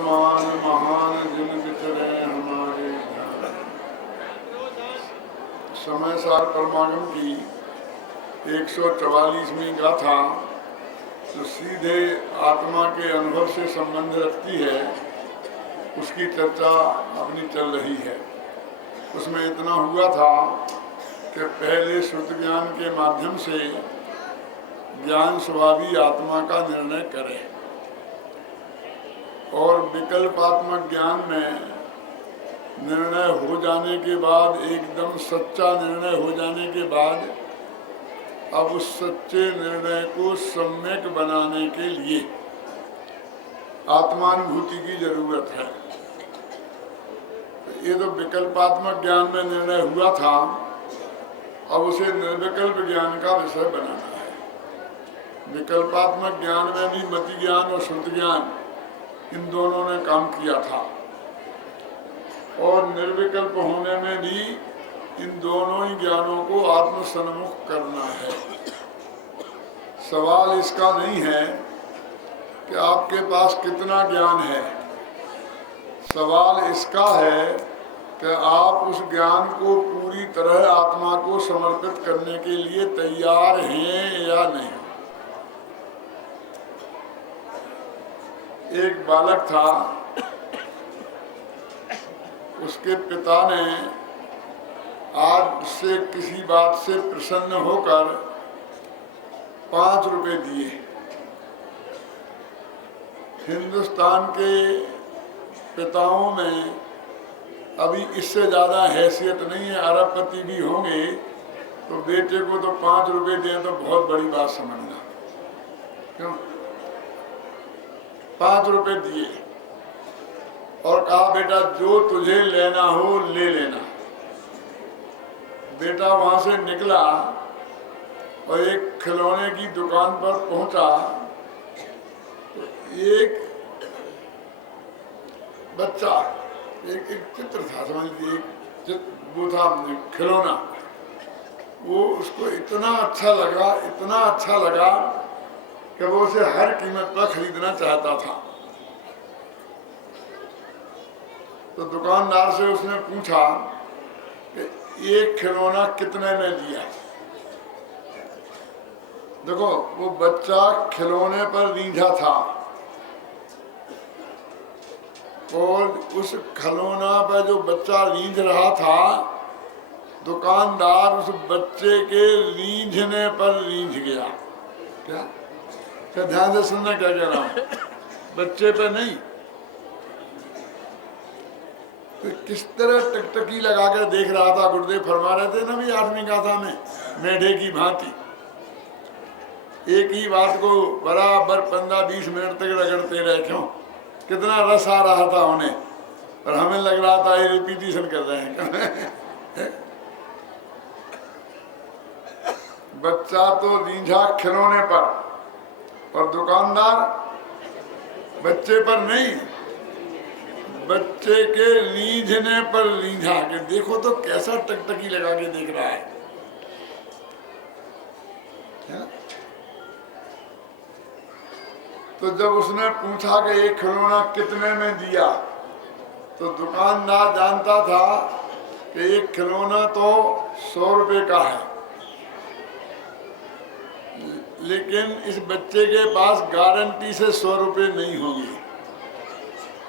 महान महान जिन विचरे हमारे समय सार परमागम की 144वीं गाथा जो सीधे आत्मा के अनुभव से संबंध रखती है, उसकी चर्चा अपनी चल रही है। उसमें इतना हुआ था कि पहले श्रुत ज्ञान के माध्यम से ज्ञान स्वभावी आत्मा का निर्णय करे और विकल्पात्मक ज्ञान में निर्णय हो जाने के बाद, एकदम सच्चा निर्णय हो जाने के बाद, अब उस सच्चे निर्णय को सम्यक बनाने के लिए आत्मानुभूति की जरूरत है। ये तो विकल्पात्मक ज्ञान में निर्णय हुआ था, अब उसे निर्विकल्प ज्ञान का विषय बनाना है। विकल्पात्मक ज्ञान में भी मति ज्ञान और श्रुत ज्ञान इन दोनों ने काम किया था, और निर्विकल्प होने में भी इन दोनों ही ज्ञानों को आत्मसन्मुख करना है। सवाल इसका नहीं है कि आपके पास कितना ज्ञान है, सवाल इसका है कि आप उस ज्ञान को पूरी तरह आत्मा को समर्पित करने के लिए तैयार हैं या नहीं। एक बालक था, उसके पिता ने आज उससे किसी बात से प्रसन्न होकर 5 रुपए दिए। हिंदुस्तान के पिताओं में अभी इससे ज़्यादा हैसियत नहीं है, अरबपति भी होंगे तो बेटे को तो 5 रुपए दें तो बहुत बड़ी बात समझना। क्यों? 5 रुपए दिए और कहा बेटा जो तुझे लेना हो ले लेना। बेटा वहां से निकला और एक खिलौने की दुकान पर पहुंचा। तो एक बच्चा, एक चित्र था, समझ लीजिए, वो था खिलौना। वो उसको इतना अच्छा लगा कि वो उसे हर कीमत पर खरीदना चाहता था। तो दुकानदार से उसने पूछा कि एक खिलौना कितने में दिया। देखो, वो बच्चा खिलौने पर रीझा था और उस खिलौना पर जो बच्चा रीझ रहा था, दुकानदार उस बच्चे के रीझने पर रीझ गया। क्या ध्यान से सुनना क्या कह रहा हूं, बच्चे पे नहीं। तो किस तरह टकटकी लगा कर देख रहा था। गुरुदेव फरमा रहे थे ना भी 8वीं गाथा में, मेढे की भांति एक ही बात को बराबर 15-20 मिनट तक रगड़ते रहे। क्यों? कितना रस आ रहा था उन्हें, और हमें लग रहा था ये रिपीटिशन कर रहे हैं। बच्चा तो रीझा खिलौने पर और दुकानदार बच्चे पर नहीं, बच्चे के रीझने पर रीझा के। देखो तो कैसा टकटकी लगा के देख रहा है। तो जब उसने पूछा कि एक खिलौना कितने में दिया, तो दुकानदार जानता था कि एक खिलौना तो 100 रुपए का है, लेकिन इस बच्चे के पास गारंटी से 100 रुपए नहीं होंगे,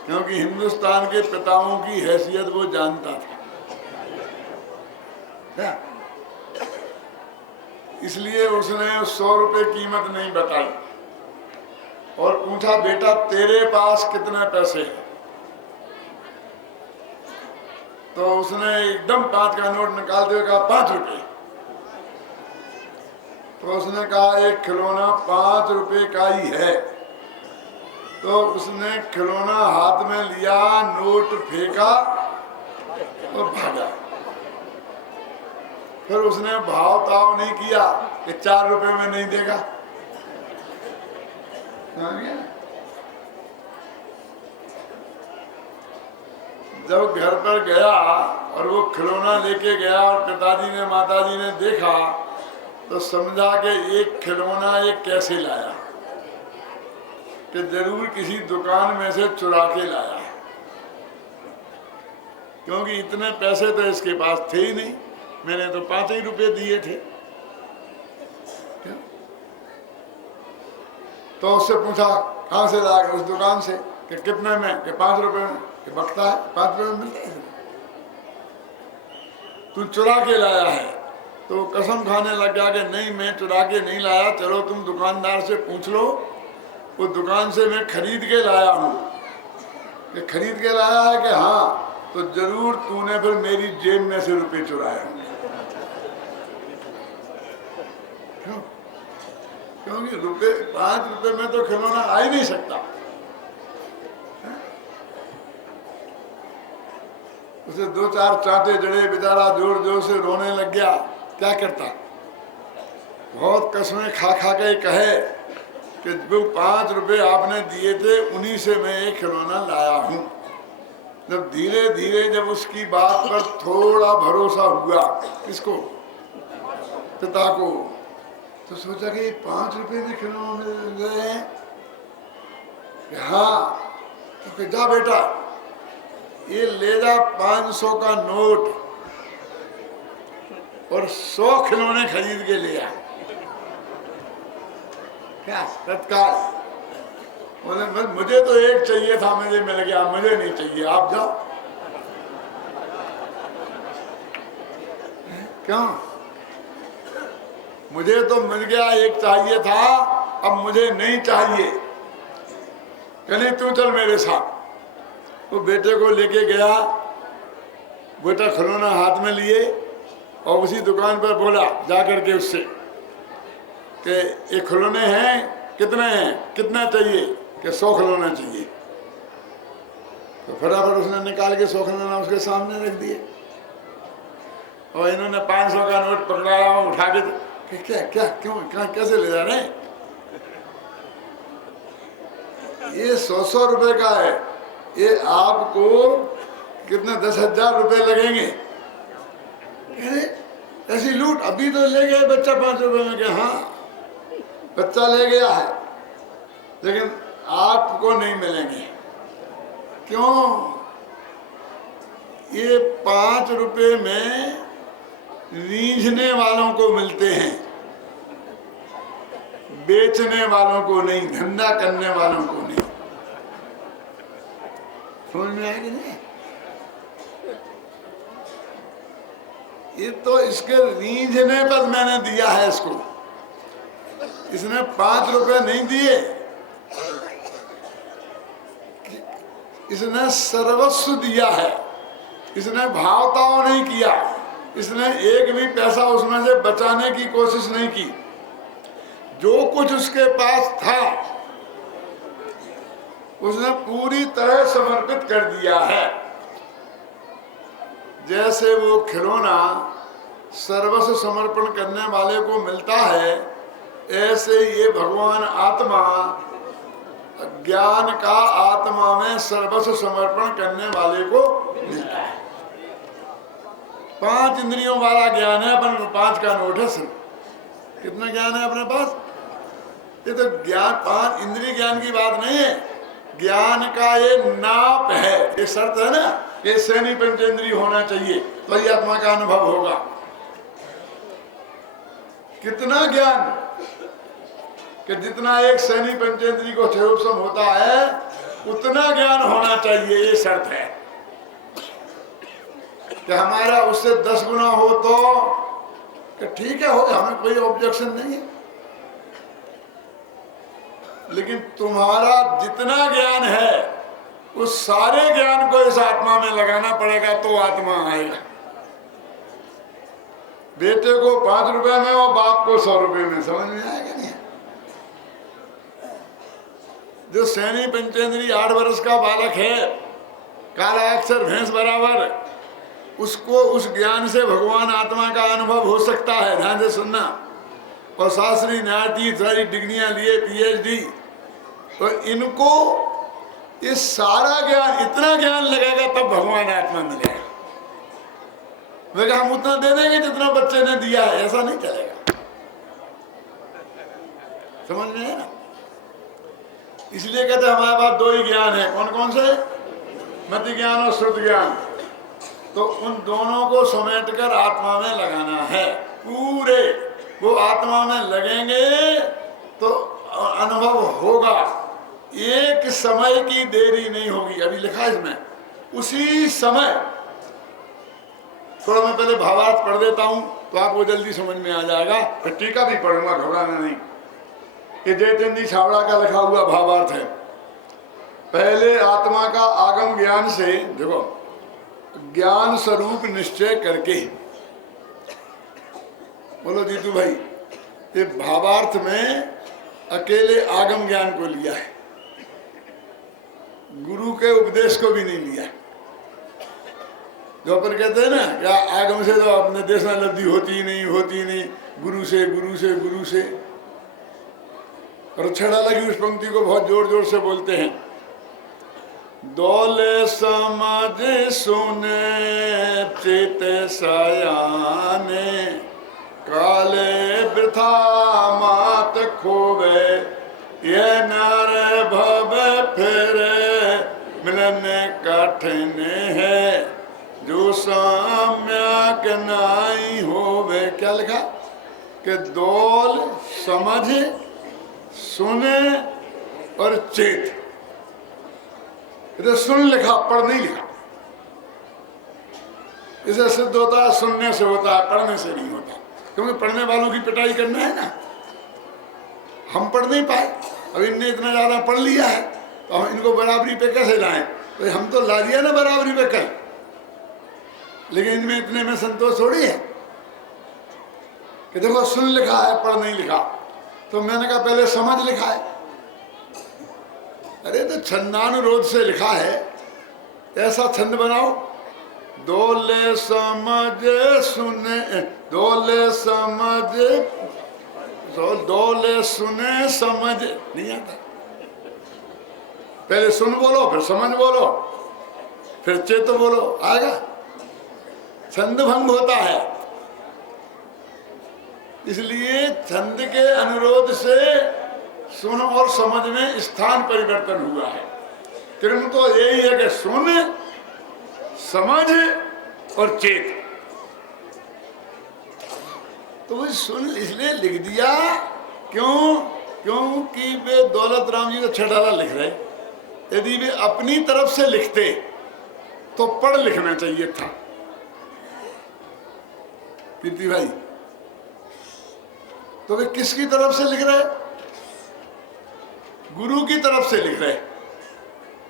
क्योंकि हिंदुस्तान के पिताओं की हैसियत वो जानता था। क्या? इसलिए उसने 100 रुपए कीमत नहीं बताई और पूछा बेटा तेरे पास कितने पैसे हैं। तो उसने एकदम 5 का नोट निकालते हुए कहा 5 रुपए। तो उसने कहा एक खिलौना 5 रुपए का ही है। तो उसने खिलौना हाथ में लिया, नोट फेंका और भागा। फिर उसने भाव ताव नहीं किया कि 4 रुपए में नहीं देगा। जब घर पर गया और वो खिलौना लेके गया और पिताजी ने माताजी ने देखा, तो समझा कि एक खिलौना ये कैसे लाया। कि जरूर किसी दुकान में से चुरा के लाया है, क्योंकि इतने पैसे तो इसके पास थे ही नहीं, मैंने तो 5 ही रुपए दिए थे। तो उससे पूछा कहाँ से लाया, उस दुकान से, कि कितने में, कि 5 रुपए में, कि बकता है 5 रुपए में मिलता है, तू चुरा के लाया है। तो कसम खाने लग गया कि नहीं मैं चुरा के नहीं लाया, चलो तुम दुकानदार से पूछ लो, वो दुकान से मैं खरीद के लाया हूँ। कि खरीद के लाया है कि हाँ, तो जरूर तूने फिर मेरी जेब में से रुपए चुराए होंगे। क्यों? क्योंकि 5 रुपए में तो खिलौना आ ही नहीं सकता। उसे 2-4 चांटे जड़े, बेचारा जोर जोर से रोने लग गया। क्या करता, बहुत कसमें खा खा के कहे कि जो 5 रुपए आपने दिए थे उन्हीं से मैं एक खिलौना लाया हूं। जब धीरे धीरे जब उसकी बात पर थोड़ा भरोसा हुआ, किसको, पिता को, तो सोचा कि 5 रुपए में खिलौने मिल गए हैं। हाँ, तो जा बेटा ये ले जा 500 का नोट और 100 खिलौने खरीद के ले आ। क्या तत्काल बोले मुझे तो एक चाहिए था, मुझे मिल गया, मुझे नहीं चाहिए, आप जाओ। क्यों? मुझे तो मिल गया, एक चाहिए था, अब मुझे नहीं चाहिए। कहने तू चल मेरे साथ। वो बेटे को लेके गया, बेटा खिलौना हाथ में लिए और उसी दुकान पर बोला जाकर के उससे कि ये खिलौने हैं, कितने हैं, कितना चाहिए, कि 100 खिलौने चाहिए। तो फटाफट उसने निकाल के 100 खिलौना उसके सामने रख दिए और इन्होंने 500 का नोट पकड़ाया, उठा के क्या क्या क्यों कहाँ कैसे ले जा रहे हैं, ये 100 रुपए का है, ये आपको कितने 10,000 रुपए लगेंगे। ऐसी लूट, अभी तो ले गए बच्चा 5 रुपए में, क्या हाँ बच्चा ले गया है लेकिन आपको नहीं मिलेंगे। क्यों? ये 5 रुपए में रीझने वालों को मिलते हैं, बेचने वालों को नहीं, धंधा करने वालों को नहीं। समझ में आएगी नहीं? ये तो इसके रीझने पर मैंने दिया है इसको, इसने 5 रुपए नहीं दिए, इसने सर्वस्व दिया है, इसने भावताओं नहीं किया, इसने एक भी पैसा उसमें से बचाने की कोशिश नहीं की। जो कुछ उसके पास था उसने पूरी तरह समर्पित कर दिया है। जैसे वो खिलौना सर्वस्व समर्पण करने वाले को मिलता है, ऐसे ये भगवान आत्मा ज्ञान का आत्मा में सर्वस्व समर्पण करने वाले को मिलता है। 5 इंद्रियों वाला ज्ञान है, अपन 5 का नोट है सिर्फ। कितना ज्ञान है अपने पास? ये तो ज्ञान 5 इंद्रिय ज्ञान की बात नहीं है, ज्ञान का ये नाप है, ये शर्त है ना, ये सैनी पंचेंद्रिय होना चाहिए तो ये आत्मा का अनुभव होगा। कितना ज्ञान कि जितना एक सैनी पंचेंद्रिय को क्षयोपशम होता है उतना ज्ञान होना चाहिए, ये शर्त है। कि हमारा उससे 10 गुना हो तो कि ठीक है, हो, हमें कोई ऑब्जेक्शन नहीं है, लेकिन तुम्हारा जितना ज्ञान है उस सारे ज्ञान को इस आत्मा में लगाना पड़ेगा तो आत्मा आएगा। बेटे को 5 रुपए में और बाप को 100 रुपए में, समझ में आएगा नहीं? जो सैनी पंचेंद्रिय 8 वर्ष का बालक है, काला अक्षर भैंस बराबर, उसको उस ज्ञान से भगवान आत्मा का अनुभव हो सकता है। ध्यान से सुनना। और शास्त्री न्यायाधीश सारी डिग्रियां लिए, PhD, तो इनको ये सारा ज्ञान, इतना ज्ञान लगेगा तब भगवान आत्मा मिलेगा। हम उतना दे देंगे जितना बच्चे ने दिया है, ऐसा नहीं चलेगा। समझ में है ना? इसलिए कहते हैं हमारे पास दो ही ज्ञान है। कौन कौन से? मति ज्ञान और श्रुत ज्ञान। तो उन दोनों को समेटकर आत्मा में लगाना है पूरे। वो आत्मा में लगेंगे तो अनुभव होगा। एक समय की देरी नहीं होगी। अभी लिखा है इसमें उसी समय। थोड़ा मैं पहले भावार्थ पढ़ देता हूं तो आपको जल्दी समझ में आ जाएगा। फिर टीका भी पढ़ूंगा, घबराना नहीं। ये जयचंदी छावड़ा का लिखा हुआ भावार्थ है। पहले आत्मा का आगम ज्ञान से, देखो, ज्ञान स्वरूप निश्चय करके। बोलो जीतू भाई, ये भावार्थ में अकेले आगम ज्ञान को लिया है, गुरु के उपदेश को भी नहीं लिया। जो अपन कहते हैं ना, या आगम से तो अपने देशना लब्धि होती ही नहीं, होती ही नहीं, गुरु से गुरु से गुरु से। और छड़ा लगी उस पंक्ति को बहुत जोर जोर से बोलते हैं। दौले समझ सुने चित सयाने, काले वृथा मात खोवे, ये नर भव फिर मिलन कठिन है, जो साम्यक नाई होवे। क्या लिखा? कि दौल समझ सुने और चेत। इधर सुन लिखा, पढ़ नहीं लिखा। इसे सिद्ध होता है सुनने से होता है, पढ़ने से नहीं होता। क्योंकि पढ़ने वालों की पिटाई करना है ना। हम पढ़ नहीं पाए, अब इनने इतना ज्यादा पढ़ लिया है तो हम इनको बराबरी पे कैसे लाएं? तो हम तो ला दिया ना बराबरी पे कल, लेकिन इनमें इतने में संतोष थोड़ी है कि देखो सुन लिखा है, पढ़ नहीं लिखा। तो मैंने कहा पहले समझ लिखा है। अरे तो छंदानुरोध से लिखा है, ऐसा छंद बनाओ। दोले समझ सुने, दोले समझ, दोले सुने समझ नहीं आता। पहले सुन बोलो, फिर समझ बोलो, फिर चेत बोलो, आएगा। छंद भंग होता है, इसलिए छंद के अनुरोध से सुन और समझ में स्थान परिवर्तन हुआ है। क्रम तो यही है कि सुन, समझ और चेत। तो वो सुन इसलिए लिख दिया, क्यों? क्योंकि वे दौलत राम जी तो छठाला लिख रहे। यदि वे अपनी तरफ से लिखते तो पढ़ लिखना चाहिए था। कीर्ति भाई, तो वे किसकी तरफ से लिख रहे? गुरु की तरफ से लिख रहे।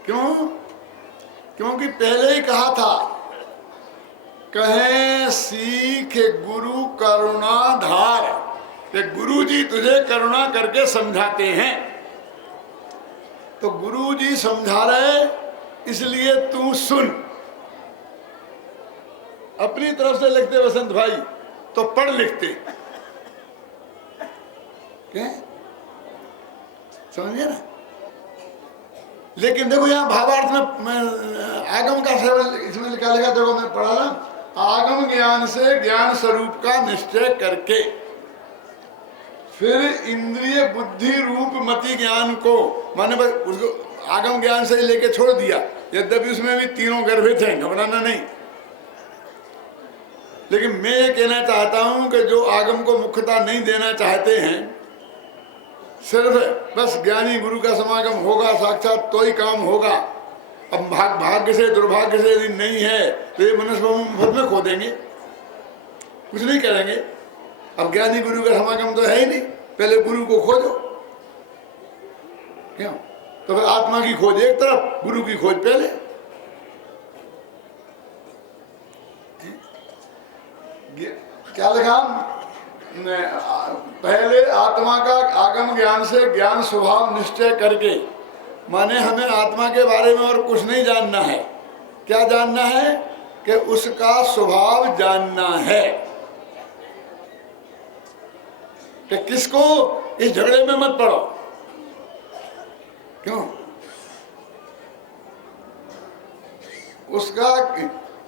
क्यों? क्योंकि पहले ही कहा था, कहे सीख गुरु करुणा धार, कि गुरु जी तुझे करुणा करके समझाते हैं। तो गुरु जी समझा रहे, इसलिए तू सुन। अपनी तरफ से लिखते वसंत भाई तो पढ़ लिखते। क्या समझिए ना? लेकिन देखो यहाँ भावार्थ में मैं आगम का सेवन इसमें लिखा लिखा, देखो मैं पढ़ा ना, आगम ज्ञान से ज्ञान स्वरूप का निश्चय करके फिर इंद्रिय बुद्धि रूप मति ज्ञान को, माने उसको आगम ज्ञान से लेके छोड़ दिया। यद्यपि उसमें भी तीनों गर्भे थे, घबराना नहीं। लेकिन मैं ये कहना चाहता हूं कि जो आगम को मुख्यता नहीं देना चाहते हैं, सिर्फ बस ज्ञानी गुरु का समागम होगा साक्षात तो ही काम होगा। अब भाग्य से दुर्भाग्य से यदि नहीं है तो ये मनुष्य में खो देंगे, कुछ नहीं करेंगे। अब ज्ञानी गुरु का समागम तो है ही नहीं, पहले गुरु को खोजो। क्यों? तो फिर आत्मा की खोज एक तरफ, गुरु की खोज पहले। क्या लिखा? पहले आत्मा का आगम ज्ञान से ज्ञान स्वभाव निश्चय करके, माने हमें आत्मा के बारे में और कुछ नहीं जानना है। क्या जानना है? कि उसका स्वभाव जानना है। कि किसको इस झगड़े में मत पड़ो। क्यों? उसका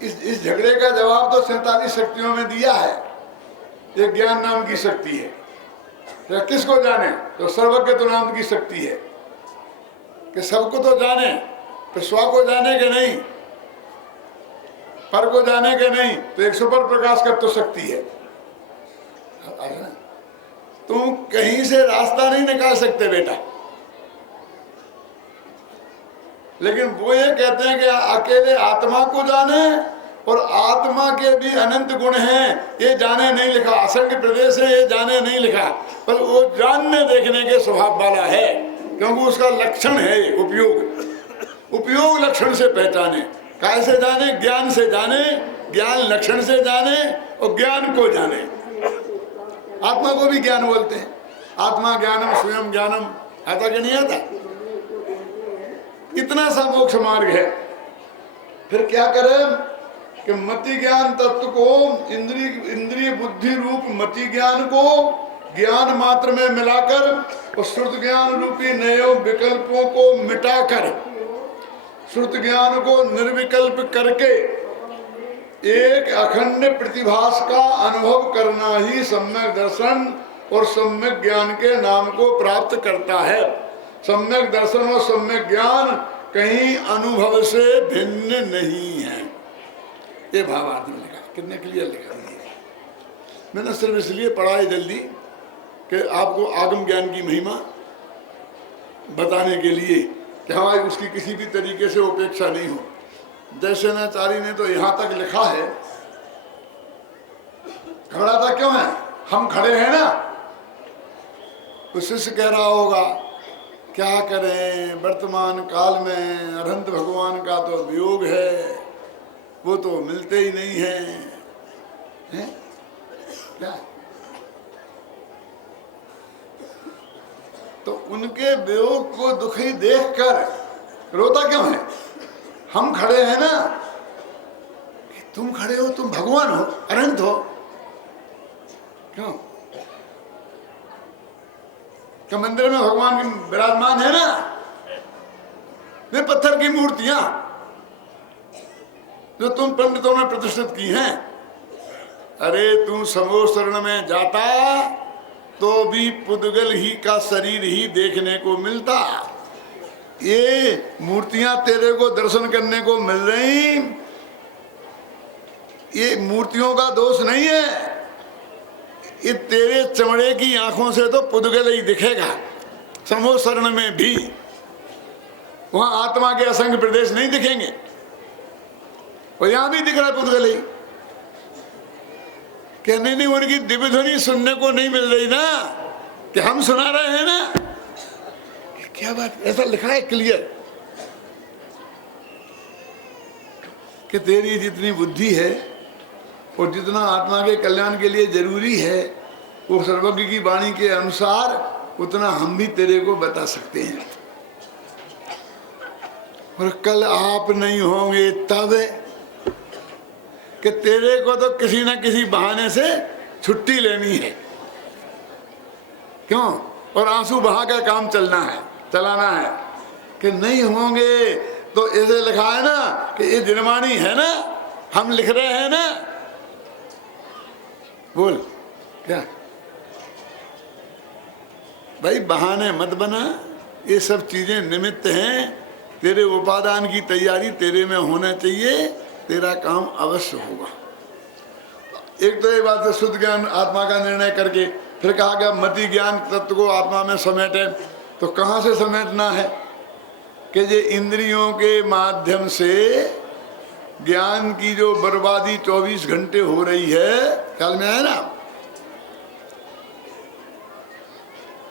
इस झगड़े का जवाब तो 47 शक्तियों में दिया है। ये ज्ञान नाम की शक्ति है। या किसको जाने? तो सर्वज्ञ तो नाम की शक्ति है। कि सबको तो जाने, तो स्व को जाने के नहीं, पर को जाने के नहीं, तो एक सौ पर प्रकाश कर तो सकती है। तुम कहीं से रास्ता नहीं निकाल सकते बेटा। लेकिन वो ये कहते हैं कि अकेले आत्मा को जाने, और आत्मा के भी अनंत गुण हैं, ये जाने नहीं लिखा, असंख्य प्रदेश है, ये जाने नहीं लिखा, पर वो जानने देखने के स्वभाव वाला है, क्योंकि उसका लक्षण है उपयोग। उपयोग लक्षण से पहचाने, कैसे जाने? ज्ञान से जाने, ज्ञान लक्षण से जाने, और ज्ञान को जाने। आत्मा को भी ज्ञान बोलते हैं, आत्मा ज्ञानम स्वयं ज्ञानम, आता कि नहीं आता? इतना सा मोक्ष मार्ग है। फिर क्या करें कि मति ज्ञान तत्व को, इंद्रिय बुद्धि रूप मति ज्ञान को ज्ञान मात्र में मिलाकर, और श्रुत ज्ञान रूपी नए विकल्पों को मिटाकर, श्रुत ज्ञान को निर्विकल्प करके एक अखंड प्रतिभास का अनुभव करना ही सम्यक दर्शन और सम्यक ज्ञान के नाम को प्राप्त करता है। सम्यक दर्शन और सम्यक ज्ञान कहीं अनुभव से भिन्न नहीं है। ये भावार्थ में लिखा, कितने क्लियर लिखा है। मैंने सिर्फ इसलिए पढ़ा है जल्दी कि आपको आगम ज्ञान की महिमा बताने के लिए कि हमारी उसकी किसी भी तरीके से उपेक्षा नहीं हो। दर्शनाचार्य ने तो यहाँ तक लिखा है, घबराता क्यों है? हम खड़े हैं ना। तो शिष्य कह रहा होगा क्या करें, वर्तमान काल में अनंत भगवान का तो वियोग है, वो तो मिलते ही नहीं हैं। क्या? तो उनके वियोग को दुखी देखकर रोता क्यों है? हम खड़े हैं ना। तुम खड़े हो, तुम भगवान हो, अनंत हो, क्यों? क्या मंदिर में भगवान की विराजमान है ना? वे पत्थर की मूर्तियां जो तुम पंडितों ने प्रतिष्ठित की हैं। अरे तुम समो शरण में जाता तो भी पुद्गल ही का शरीर ही देखने को मिलता। ये मूर्तियां तेरे को दर्शन करने को मिल रही, ये मूर्तियों का दोष नहीं है, ये तेरे चमड़े की आंखों से तो पुद्गल ही दिखेगा। समो शरण में भी वहां आत्मा के असंख्य प्रदेश नहीं दिखेंगे, और यहां भी दिख रहा है पुद्गल ही। कहने नहीं, उनकी दिव्य ध्वनि सुनने को नहीं मिल रही ना, कि हम सुना रहे हैं ना। क्या बात, ऐसा लिखा है क्लियर कि तेरी जितनी बुद्धि है और जितना आत्मा के कल्याण के लिए जरूरी है, वो सर्वज्ञ की वाणी के अनुसार उतना हम भी तेरे को बता सकते हैं। और कल आप नहीं होंगे तब कि तेरे को तो किसी न किसी बहाने से छुट्टी लेनी है, क्यों? और आंसू बहा कर काम चलाना है कि नहीं होंगे। तो ऐसे लिखा है ना कि ये दिनवाणी है ना, हम लिख रहे हैं ना। बोल क्या भाई, बहाने मत बना, ये सब चीजें निमित्त हैं। तेरे उपादान की तैयारी तेरे में होना चाहिए, तेरा काम अवश्य होगा। एक तो ये बात है शुद्ध ज्ञान आत्मा का निर्णय करके, फिर कहा गया मति ज्ञान तत्व को आत्मा में समेटे। तो कहाँ से समेटना है कि ये इंद्रियों के माध्यम से ज्ञान की जो बर्बादी 24 घंटे हो रही है, ख्याल में है ना,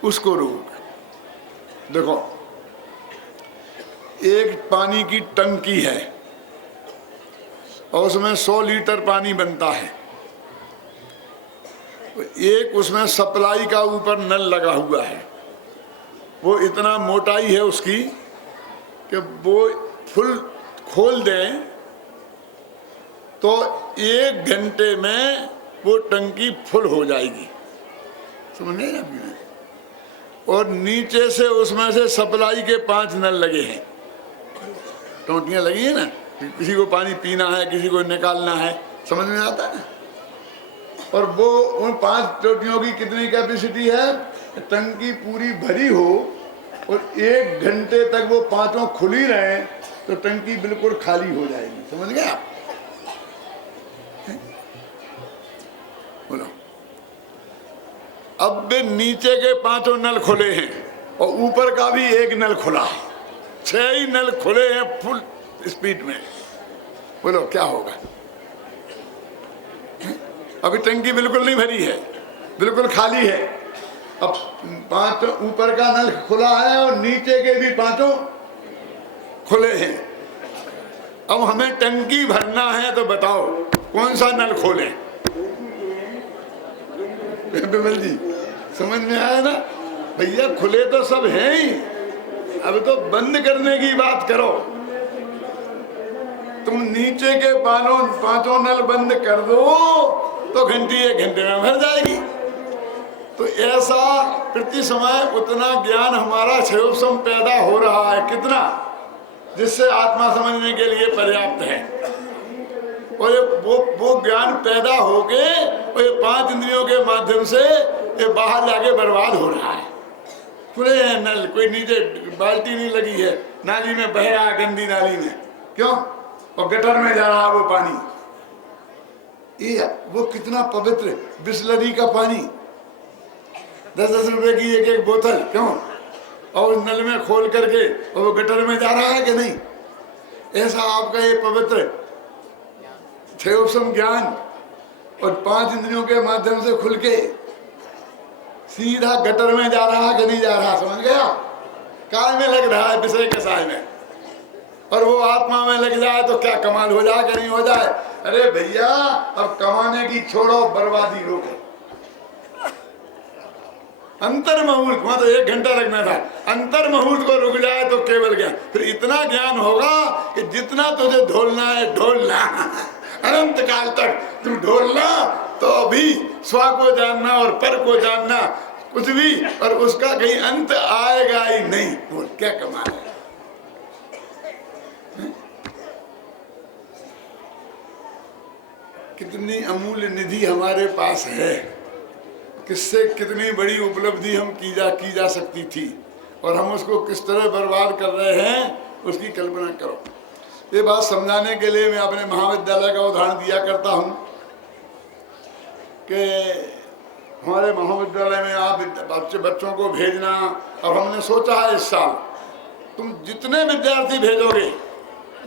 उसको रोक। देखो, एक पानी की टंकी है और उसमें 100 लीटर पानी बनता है। एक उसमें सप्लाई का ऊपर नल लगा हुआ है, वो इतना मोटाई है उसकी कि वो फुल खोल दें तो 1 घंटे में वो टंकी फुल हो जाएगी, समझ गए ना। और नीचे से उसमें से सप्लाई के 5 नल लगे हैं, टोंटियां लगी है ना, किसी को पानी पीना है, किसी को निकालना है, समझ में आता है। और वो उन 5 टोटियों की कितनी कैपेसिटी है? टंकी पूरी भरी हो और 1 घंटे तक वो पांचों खुली रहे तो टंकी बिल्कुल खाली हो जाएगी। समझ गए आप? बोलो। अब भी नीचे के 5 नल खुले हैं और ऊपर का भी 1 नल खुला है, 6 ही नल खुले हैं फुल स्पीड में। बोलो क्या होगा? अभी टंकी बिल्कुल नहीं भरी है, बिल्कुल खाली है। अब 5 ऊपर का नल खुला है और नीचे के भी 5 खुले हैं। अब हमें टंकी भरना है तो बताओ कौन सा नल खोलें? बिमल जी समझ में आया ना? भैया खुले तो सब हैं ही, अब तो बंद करने की बात करो। तुम नीचे के 5 नल बंद कर दो तो घंटी 1 घंटे में भर जाएगी। तो ऐसा प्रति समय उतना ज्ञान हमारा क्षयोपम पैदा हो रहा है, कितना, जिससे आत्मा समझने के लिए पर्याप्त है। और वो ज्ञान पैदा होके और ये 5 इंद्रियों के माध्यम से ये बाहर जाके बर्बाद हो रहा है। खुले हैं नल, कोई नीचे बाल्टी नहीं लगी है, नाली में बह रहा है, गंदी नाली में, क्यों? और गटर में जा रहा है वो पानी। ये वो कितना पवित्र बिस्लरी का पानी, 10-10 रुपए की एक बोतल, क्यों? और नल में खोल करके और वो गटर में जा रहा है कि नहीं? ऐसा आपका ये पवित्र क्षयोपम ज्ञान और 5 इंद्रियों के माध्यम से खुल के सीधा गटर में जा रहा कि नहीं जा रहा? समझ गया? काय में लग रहा है, विषय कसाय में, और वो आत्मा में लग जाए तो क्या कमाल हो जाए कि नहीं हो जाए? अरे भैया अब कमाने की छोड़ो, बर्बादी रोको। अंतर मुहूर्त, वहां तो 1 घंटा लगना था, अंतर मुहूर्त को रुक जाए तो केवल ज्ञान। फिर इतना ज्ञान होगा कि जितना तुझे ढोलना है ढोलना, अनंत काल तक तू ढोलना, तो अभी स्व को जानना और पर को जानना कुछ भी, और उसका कहीं अंत आएगा ही नहीं। बोल क्या कमाल है? कितनी अमूल्य निधि हमारे पास है, किससे कितनी बड़ी उपलब्धि हम की जा सकती थी, और हम उसको किस तरह बर्बाद कर रहे हैं उसकी कल्पना करो। ये बात समझाने के लिए मैं अपने महाविद्यालय का उदाहरण दिया करता हूँ कि हमारे महाविद्यालय में आप बच्चों को भेजना, और हमने सोचा है इस साल तुम जितने विद्यार्थी भेजोगे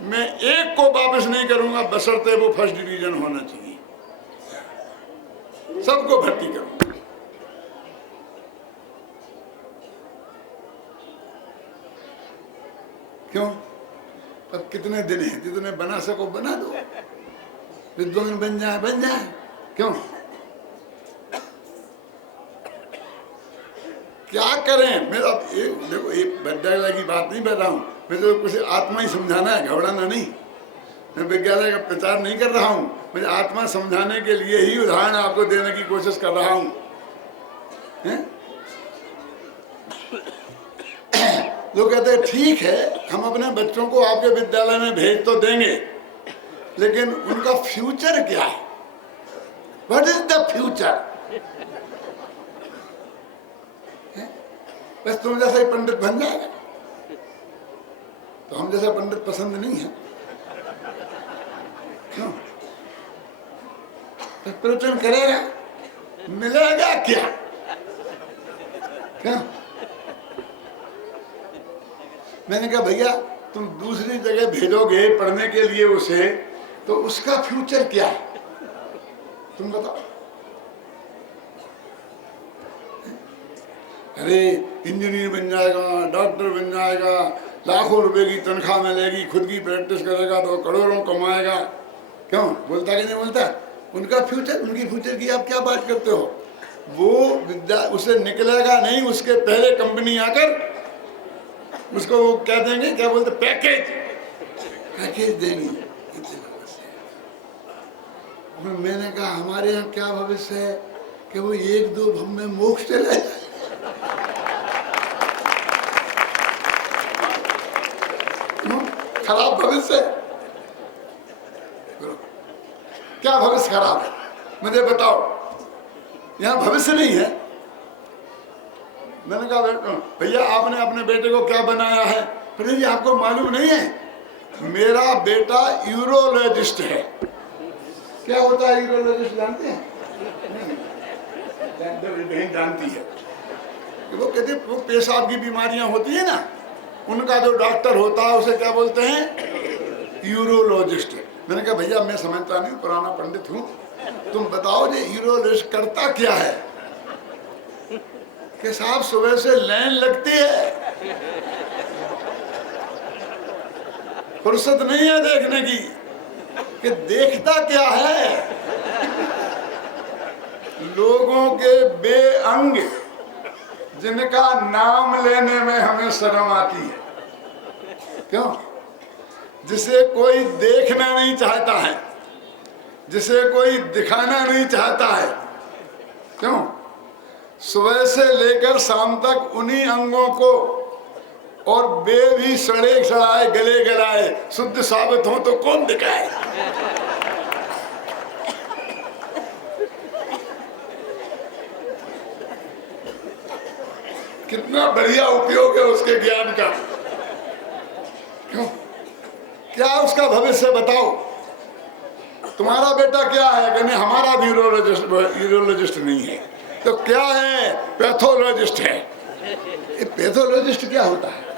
मैं एक को वापस नहीं करूंगा, बशर्ते वो फर्स्ट डिवीजन होना चाहिए, सबको भर्ती करूंगा। क्यों? अब कितने दिन हैं, जितने बना सको बना दो, विद्वान बन जाए, क्यों? क्या करें? मैं अब देखो ये विद्यालय की बात नहीं कर रहा हूँ, मैं तो कुछ आत्मा ही समझाना है, घबराना नहीं। मैं विद्यालय का प्रचार नहीं कर रहा हूँ, मुझे आत्मा समझाने के लिए ही उदाहरण आपको देने की कोशिश कर रहा हूँ। लोग कहते हैं ठीक है हम अपने बच्चों को आपके विद्यालय में भेज तो देंगे, लेकिन उनका फ्यूचर क्या है? What is the future? बस तुम जैसा ही पंडित बन जाएगा, तो हम जैसा पंडित पसंद नहीं है, क्यों? तो प्रवचन करेगा, मिलेगा क्या? क्या? मैंने कहा भैया तुम दूसरी जगह भेजोगे पढ़ने के लिए उसे, तो उसका फ्यूचर क्या है तुम बताओ। अरे इंजीनियर बन जाएगा, डॉक्टर बन जाएगा, लाखों रुपए की तनख्वाह मिलेगी, खुद की प्रैक्टिस करेगा तो करोड़ों कमाएगा, क्यों? बोलता कि नहीं बोलता? उनका फ्यूचर, उनकी फ्यूचर की आप क्या बात करते हो? वो विद्या उसे निकलेगा नहीं, उसके पहले कंपनी आकर उसको वो क्या देंगे, क्या बोलते, पैकेज देंगे। मैंने कहा हमारे यहाँ क्या भविष्य है कि वो 1-2 भम में मोक्ष चले जाए। खराब भविष्य, क्या भविष्य खराब है? मुझे बताओ। यहाँ भविष्य नहीं है, मैंने कहा भैया आपने अपने बेटे को क्या बनाया है? फिर जी आपको मालूम नहीं है, मेरा बेटा यूरोलॉजिस्ट है। क्या होता है यूरोलॉजिस्ट जानते हैं? नहीं जानती है। वो कहते वो पेशाब की बीमारियां होती है ना, उनका जो डॉक्टर होता है उसे क्या बोलते हैं? यूरोलॉजिस्ट। मैंने कहा भैया मैं समझता नहीं, पुराना पंडित हूँ, तुम बताओ ये यूरोलॉजिस्ट करता क्या है? कि साहब सुबह से लाइन लगती है, फुर्सत नहीं है देखने की। कि देखता क्या है? लोगों के बेअंग जिनका नाम लेने में हमें शर्म आती है। क्यों? जिसे कोई देखना नहीं चाहता है, जिसे कोई दिखाना नहीं चाहता है। क्यों? सुबह से लेकर शाम तक उन्हीं अंगों को, और बे भी सड़े सड़ाए गले गलाए शुद्ध साबित हो तो कौन दिखाए? कितना बढ़िया उपयोग है उसके ज्ञान का। क्यों? क्या उसका भविष्य बताओ? तुम्हारा बेटा क्या है? कहने हमारा भी यूरोलॉजिस्ट नहीं है। तो क्या है? पैथोलॉजिस्ट है। ये पैथोलॉजिस्ट क्या होता है?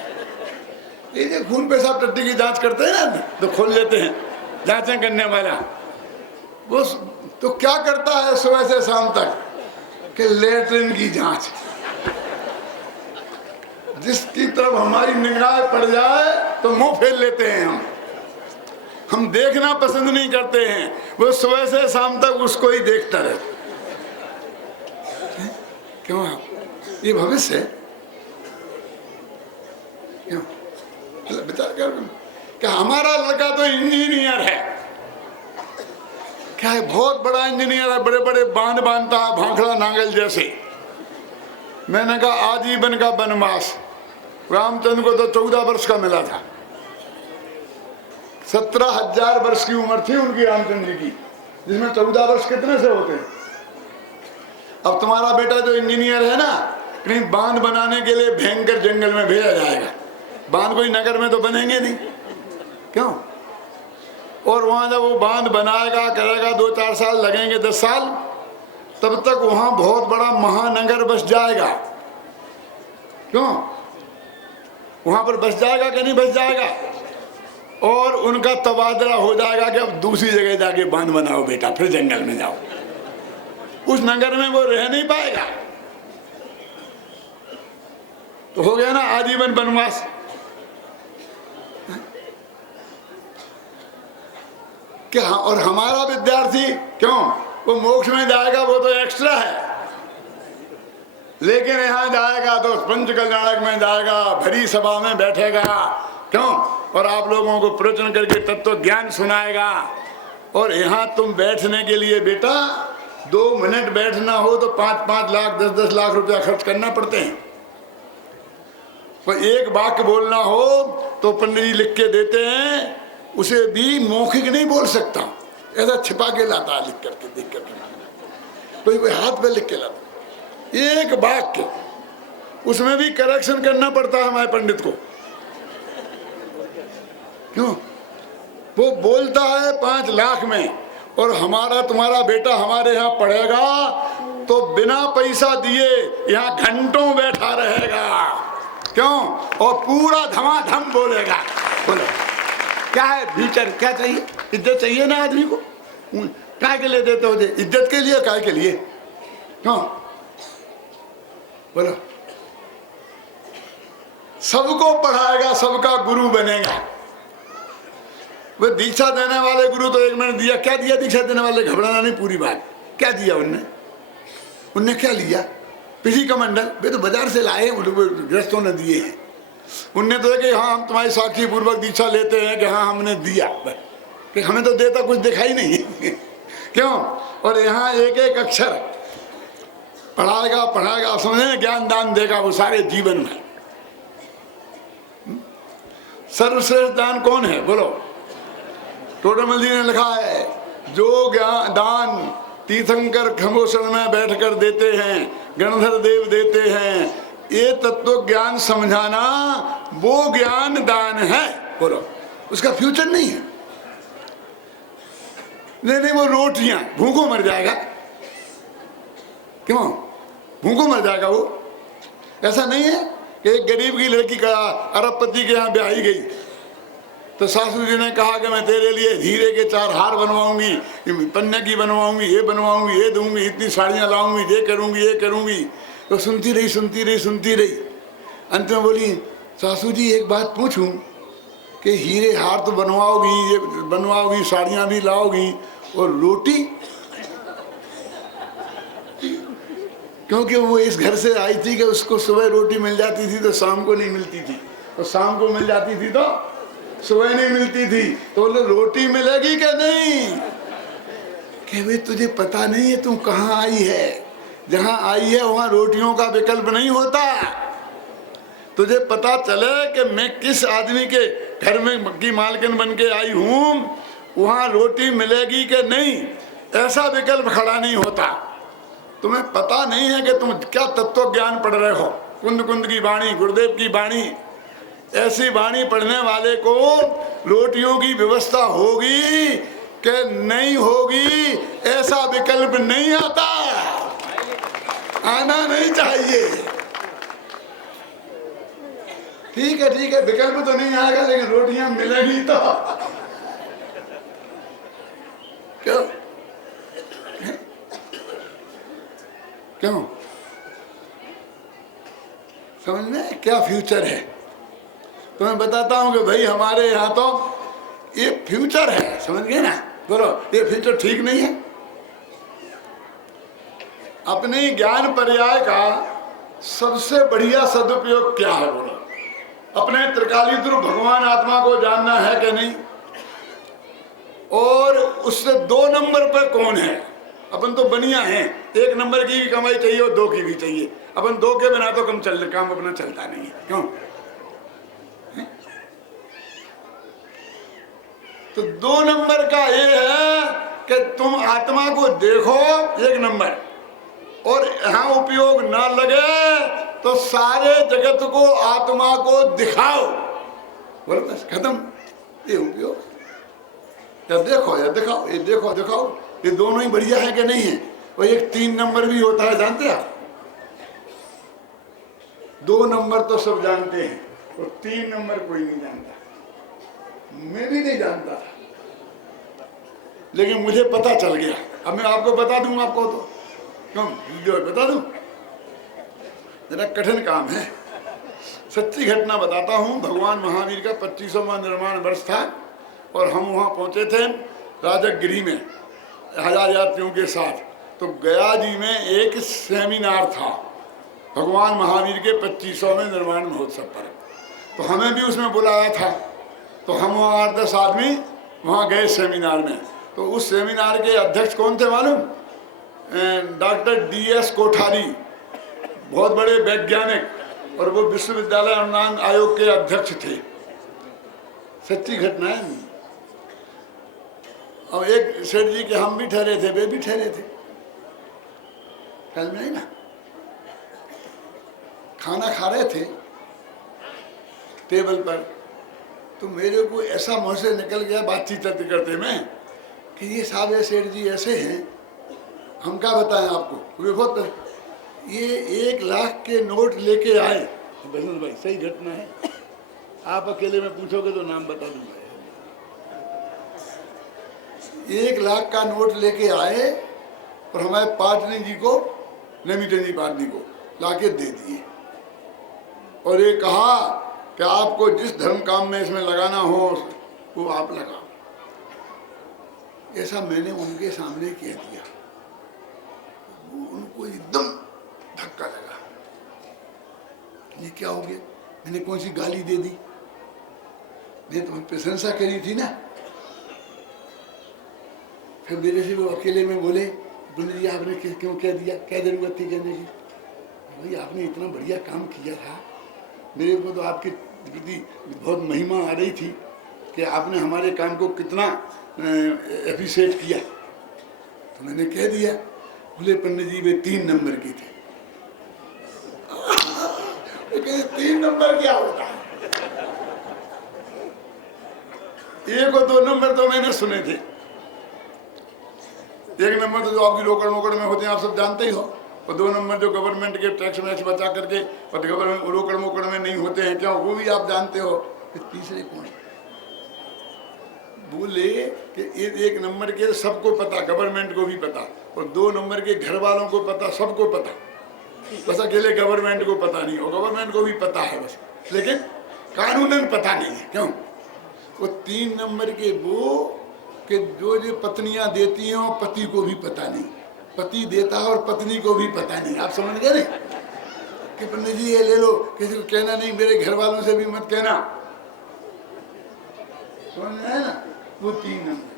ये जो खून पेशाब टट्टी की जांच करते हैं ना, तो खोल लेते हैं जांचें करने वाला, वो तो क्या करता है सुबह से शाम तक? कि लेटरिन की जांच। जिसकी तरफ हमारी निगाह पड़ जाए तो मुंह फेर लेते हैं। हम देखना पसंद नहीं करते हैं, वो सुबह से शाम तक उसको ही देखता रहे। क्यों? ये भविष्य है। क्यों? विचार कर कि हमारा लड़का तो इंजीनियर है। क्या है? बहुत बड़ा इंजीनियर है, बड़े बड़े बांध बांधता है भांखड़ा नांगल जैसे। मैंने कहा आजीवन का वनवास रामचंद्र को तो 14 वर्ष का मिला था। 17,000 वर्ष की उम्र थी उनकी, रामचंद्र जी की, जिसमें 14 वर्ष कितने से होते हैं? अब तुम्हारा बेटा जो इंजीनियर है ना, कहीं बांध बनाने के लिए भयंकर जंगल में भेजा जाएगा। बांध कोई नगर में तो बनेंगे नहीं। क्यों? और वहां जब वो बांध बनाएगा करेगा 2-4 साल लगेंगे, 10 साल, तब तक वहां बहुत बड़ा महानगर बस जाएगा। क्यों? वहां पर बस जाएगा कि नहीं बस जाएगा? और उनका तबादला हो जाएगा कि अब दूसरी जगह जाके बांध बनाओ बेटा, फिर जंगल में जाओ। उस नगर में वो रह नहीं पाएगा। तो हो गया ना आजीवन वनवास। क्या? और हमारा विद्यार्थी क्यों? वो मोक्ष में जाएगा, वो तो एक्स्ट्रा है। लेकिन यहाँ जाएगा तो पंच कल्याणक में जाएगा, भरी सभा में बैठेगा। क्यों? और आप लोगों को प्रवचन करके तत्व ज्ञान सुनाएगा। और यहाँ तुम बैठने के लिए बेटा 2 मिनट बैठना हो तो 5-5 लाख 10-10 लाख रुपया खर्च करना पड़ते हैं। तो एक वाक्य बोलना हो तो पंडित जी लिख के देते हैं, उसे भी मौखिक नहीं बोल सकता, ऐसा छिपा के लाता है, लिख करके देख करके, कोई हाथ पे लिख के लाता एक वाक्य, उसमें भी करेक्शन करना पड़ता है हमारे पंडित को। क्यों? वो बोलता है 5 लाख में, और हमारा तुम्हारा बेटा हमारे यहाँ पढ़ेगा तो बिना पैसा दिए यहाँ घंटों बैठा रहेगा। क्यों? और पूरा धमाधम बोलेगा। बोलो क्या है भीतर? क्या चाहिए? इज्जत चाहिए ना आदमी को। काय के लिए देते हो? इज्जत के लिए, काय के लिए? क्यों? बोलो। सबको पढ़ाएगा, सबका गुरु बनेगा। वो दीक्षा देने वाले गुरु तो 1 मिनट दिया, क्या दिया? दीक्षा देने वाले घबराना नहीं, पूरी बात क्या दिया उनने क्या लिया? पिछली कमंडल वे तो बाजार से लाए, गृहस्थों ने दिए हैं। उनने तो कि हाँ हम तुम्हारी साक्षी पूर्वक दीक्षा लेते हैं कि हाँ हमने दिया, कि हमें तो देता कुछ दिखाई नहीं। क्यों? और यहाँ एक एक अक्षर पढ़ाएगा, समझे? ज्ञान दान देगा वो सारे जीवन में। सर्वश्रेष्ठ दान कौन है? बोलो। टोडरमल जी ने लिखा है, जो ज्ञान दान तीर्थंकर खंभोशरण में बैठकर देते हैं, गणधर देव देते हैं, ये तत्व ज्ञान समझाना वो ज्ञान दान है। बोलो, उसका फ्यूचर नहीं है। नहीं, वो रोटियां, भूखों मर जाएगा। क्यों भूखों मर जाएगा वो? ऐसा नहीं है कि एक गरीब की लड़की का अरबपति के यहाँ ब्याही गई तो सासू जी ने कहा कि मैं तेरे लिए हीरे के 4 हार बनवाऊंगी, पन्ने की बनवाऊंगी, ये बनवाऊंगी, ये दूंगी, इतनी साड़ियाँ लाऊंगी, ये करूंगी। तो सुनती रही। अंत में बोली, सासू जी एक बात पूछूं कि हीरे हार तो बनवाओगी, ये बनवाओगी, साड़ियाँ भी लाओगी, और रोटी? क्योंकि वो इस घर से आई थी कि उसको सुबह रोटी मिल जाती थी तो शाम को नहीं मिलती थी, और शाम को मिल जाती थी तो सुबह नहीं मिलती थी। तो बोले रोटी मिलेगी कि नहीं? कि भाई तुझे पता नहीं है तू कहाँ आई है, जहाँ आई है वहाँ रोटियों का विकल्प नहीं होता। तुझे पता चले कि मैं किस आदमी के घर में की मालकिन बन के आई हूँ, वहाँ रोटी मिलेगी कि नहीं, ऐसा विकल्प खड़ा नहीं होता। तुम्हें पता नहीं है कि तुम क्या तत्व ज्ञान पढ़ रहे हो। कुंद कुंद की वाणी, गुरुदेव की वाणी, ऐसी वाणी पढ़ने वाले को रोटियों की व्यवस्था होगी कि नहीं होगी, ऐसा विकल्प नहीं आता, आना नहीं चाहिए। ठीक है, विकल्प तो नहीं आएगा, लेकिन रोटियां मिलेगी तो। क्यों समझ में क्या फ्यूचर है? तो मैं बताता हूं कि भाई हमारे यहाँ तो ये फ्यूचर है, समझ गए ना? बोलो, ये फ्यूचर ठीक नहीं है। अपने ज्ञान पर्याय का सबसे बढ़िया सदुपयोग क्या है? बोलो, अपने त्रिकालीध्रुव भगवान आत्मा को जानना है कि नहीं, और उससे 2 नंबर पे कौन है? अपन तो बनिया हैं, 1 नंबर की भी कमाई चाहिए और 2 की भी चाहिए। अपन 2 के बिना तो काम अपना चलता नहीं है। क्यों? तो 2 नंबर का ये है कि तुम आत्मा को देखो 1 नंबर, और यहाँ उपयोग ना लगे तो सारे जगत को आत्मा को दिखाओ। बोलो बस खत्म, ये उपयोग। या देखो या दिखाओ, ये देखो दिखाओ, ये दोनों ही बढ़िया है कि नहीं है? और एक 3 नंबर भी होता है, जानते हैं? 2 नंबर तो सब जानते हैं, और 3 नंबर कोई नहीं जानता। मैं भी नहीं जानता था, लेकिन मुझे पता चल गया। अब मैं आपको बता दूंगा, आपको तो क्यों वीडियो बता दूं, जरा कठिन काम है। सच्ची घटना बताता हूं। भगवान महावीर का 25वां निर्माण वर्ष था, और हम वहां पहुंचे थे राजगिरी में 1000 यात्रियों के साथ। तो गया जी में एक सेमिनार था भगवान महावीर के 25वें निर्माण महोत्सव पर, तो हमें भी उसमें बुलाया था। तो हम वहाँ 8-10 आदमी वहाँ गए सेमिनार में। तो उस सेमिनार के अध्यक्ष कौन थे मालूम? डॉक्टर DS कोठारी, बहुत बड़े वैज्ञानिक, और वो विश्वविद्यालय अनुदान आयोग के अध्यक्ष थे। सच्ची घटना है। और एक सेठ जी के हम भी ठहरे थे, वे भी ठहरे थे, कल में ही ना, खाना खा रहे थे टेबल पर। तो मेरे को ऐसा मुंह से निकल गया बातचीत करते में कि ये साहब सेठ जी ऐसे हैं, हम क्या बताएं आपको। वे बहुत, ये 1 लाख के नोट लेके आए। बसंत भाई सही घटना है, आप अकेले में पूछोगे तो नाम बता दूंगा। 1 लाख का नोट लेके आए और हमारे पाटनी जी को, नमीटनी पाटनी को लाके दे दिए, और ये कहा कि आपको जिस धर्म काम में इसमें लगाना हो वो आप लगाओ। ऐसा मैंने उनके सामने कह दिया। उनको एकदम धक्का लगा, ये क्या हो गया, मैंने कौन सी गाली दे दी? ने तो प्रशंसा करी थी ना। फिर मेरे से वो अकेले में बोले, पंडित जी आपने क्यों कह दिया, क्या जरूरत थी कहने की? भाई आपने इतना बढ़िया काम किया था, मेरे को तो आपके प्रति बहुत महिमा आ रही थी कि आपने हमारे काम को कितना एप्रिशिएट किया। तो मैंने कह दिया। बोले पंडित जी वे 3 नंबर की थे। लेकिन 3 नंबर क्या होता है? 1 और 2 नंबर तो मैंने सुने थे। 1 नंबर तो जो आपकी रोकड़ मोकड़ में होते हैं, आप सब जानते ही हो। और 2 नंबर जो गवर्नमेंट के टैक्स वैक्स बचा करके और गवर्नमेंट रोकड़ मोकड़ में नहीं होते हैं, क्या वो भी आप जानते हो। फिर तीसरे कौन? बोले कि 1 नंबर के सबको पता, गवर्नमेंट को भी पता, और 2 नंबर के घर वालों को पता, सबको पता, बस अकेले गवर्नमेंट को पता नहीं। और गवर्नमेंट को भी पता है बस, लेकिन कानूनन पता नहीं है। क्यों? वो 3 नंबर के वो कि जो पत्नियां देती हैं और पति को भी पता नहीं, पति देता है और पत्नी को भी पता नहीं। आप समझ गए ना कि पंडित जी ये ले लो, किसी को कहना नहीं, मेरे घर वालों से भी मत कहना, समझ में है ना। वो 3 नंबर।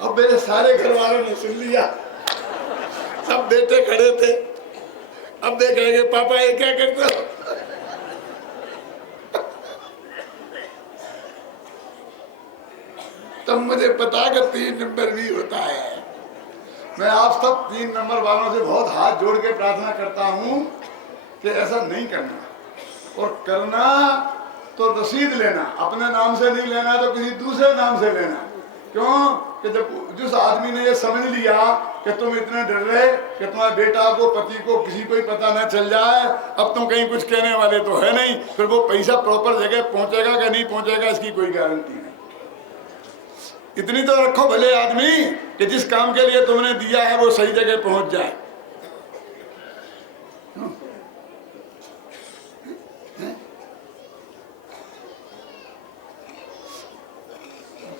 अब मेरे सारे घर वालों ने सुन लिया, सब बेटे खड़े थे। अब देखेंगे पापा ये क्या करते हो। तब मुझे पता कि 3 नंबर भी होता है। मैं आप सब 3 नंबर वालों से बहुत हाथ जोड़ के प्रार्थना करता हूं कि ऐसा नहीं करना, और करना तो रसीद लेना, अपने नाम से नहीं लेना तो किसी दूसरे नाम से लेना। क्यों? कि जब जिस आदमी ने ये समझ लिया कि तुम इतने डर रहे कि तुम्हारे बेटा को, पति को, किसी को ही पता न चल जाए, अब तुम कहीं कुछ कहने वाले तो है नहीं, फिर वो पैसा प्रॉपर जगह पहुंचेगा कि नहीं पहुंचेगा इसकी कोई गारंटी नहीं। इतनी तो रखो भले आदमी कि जिस काम के लिए तुमने दिया है वो सही जगह पहुंच जाए।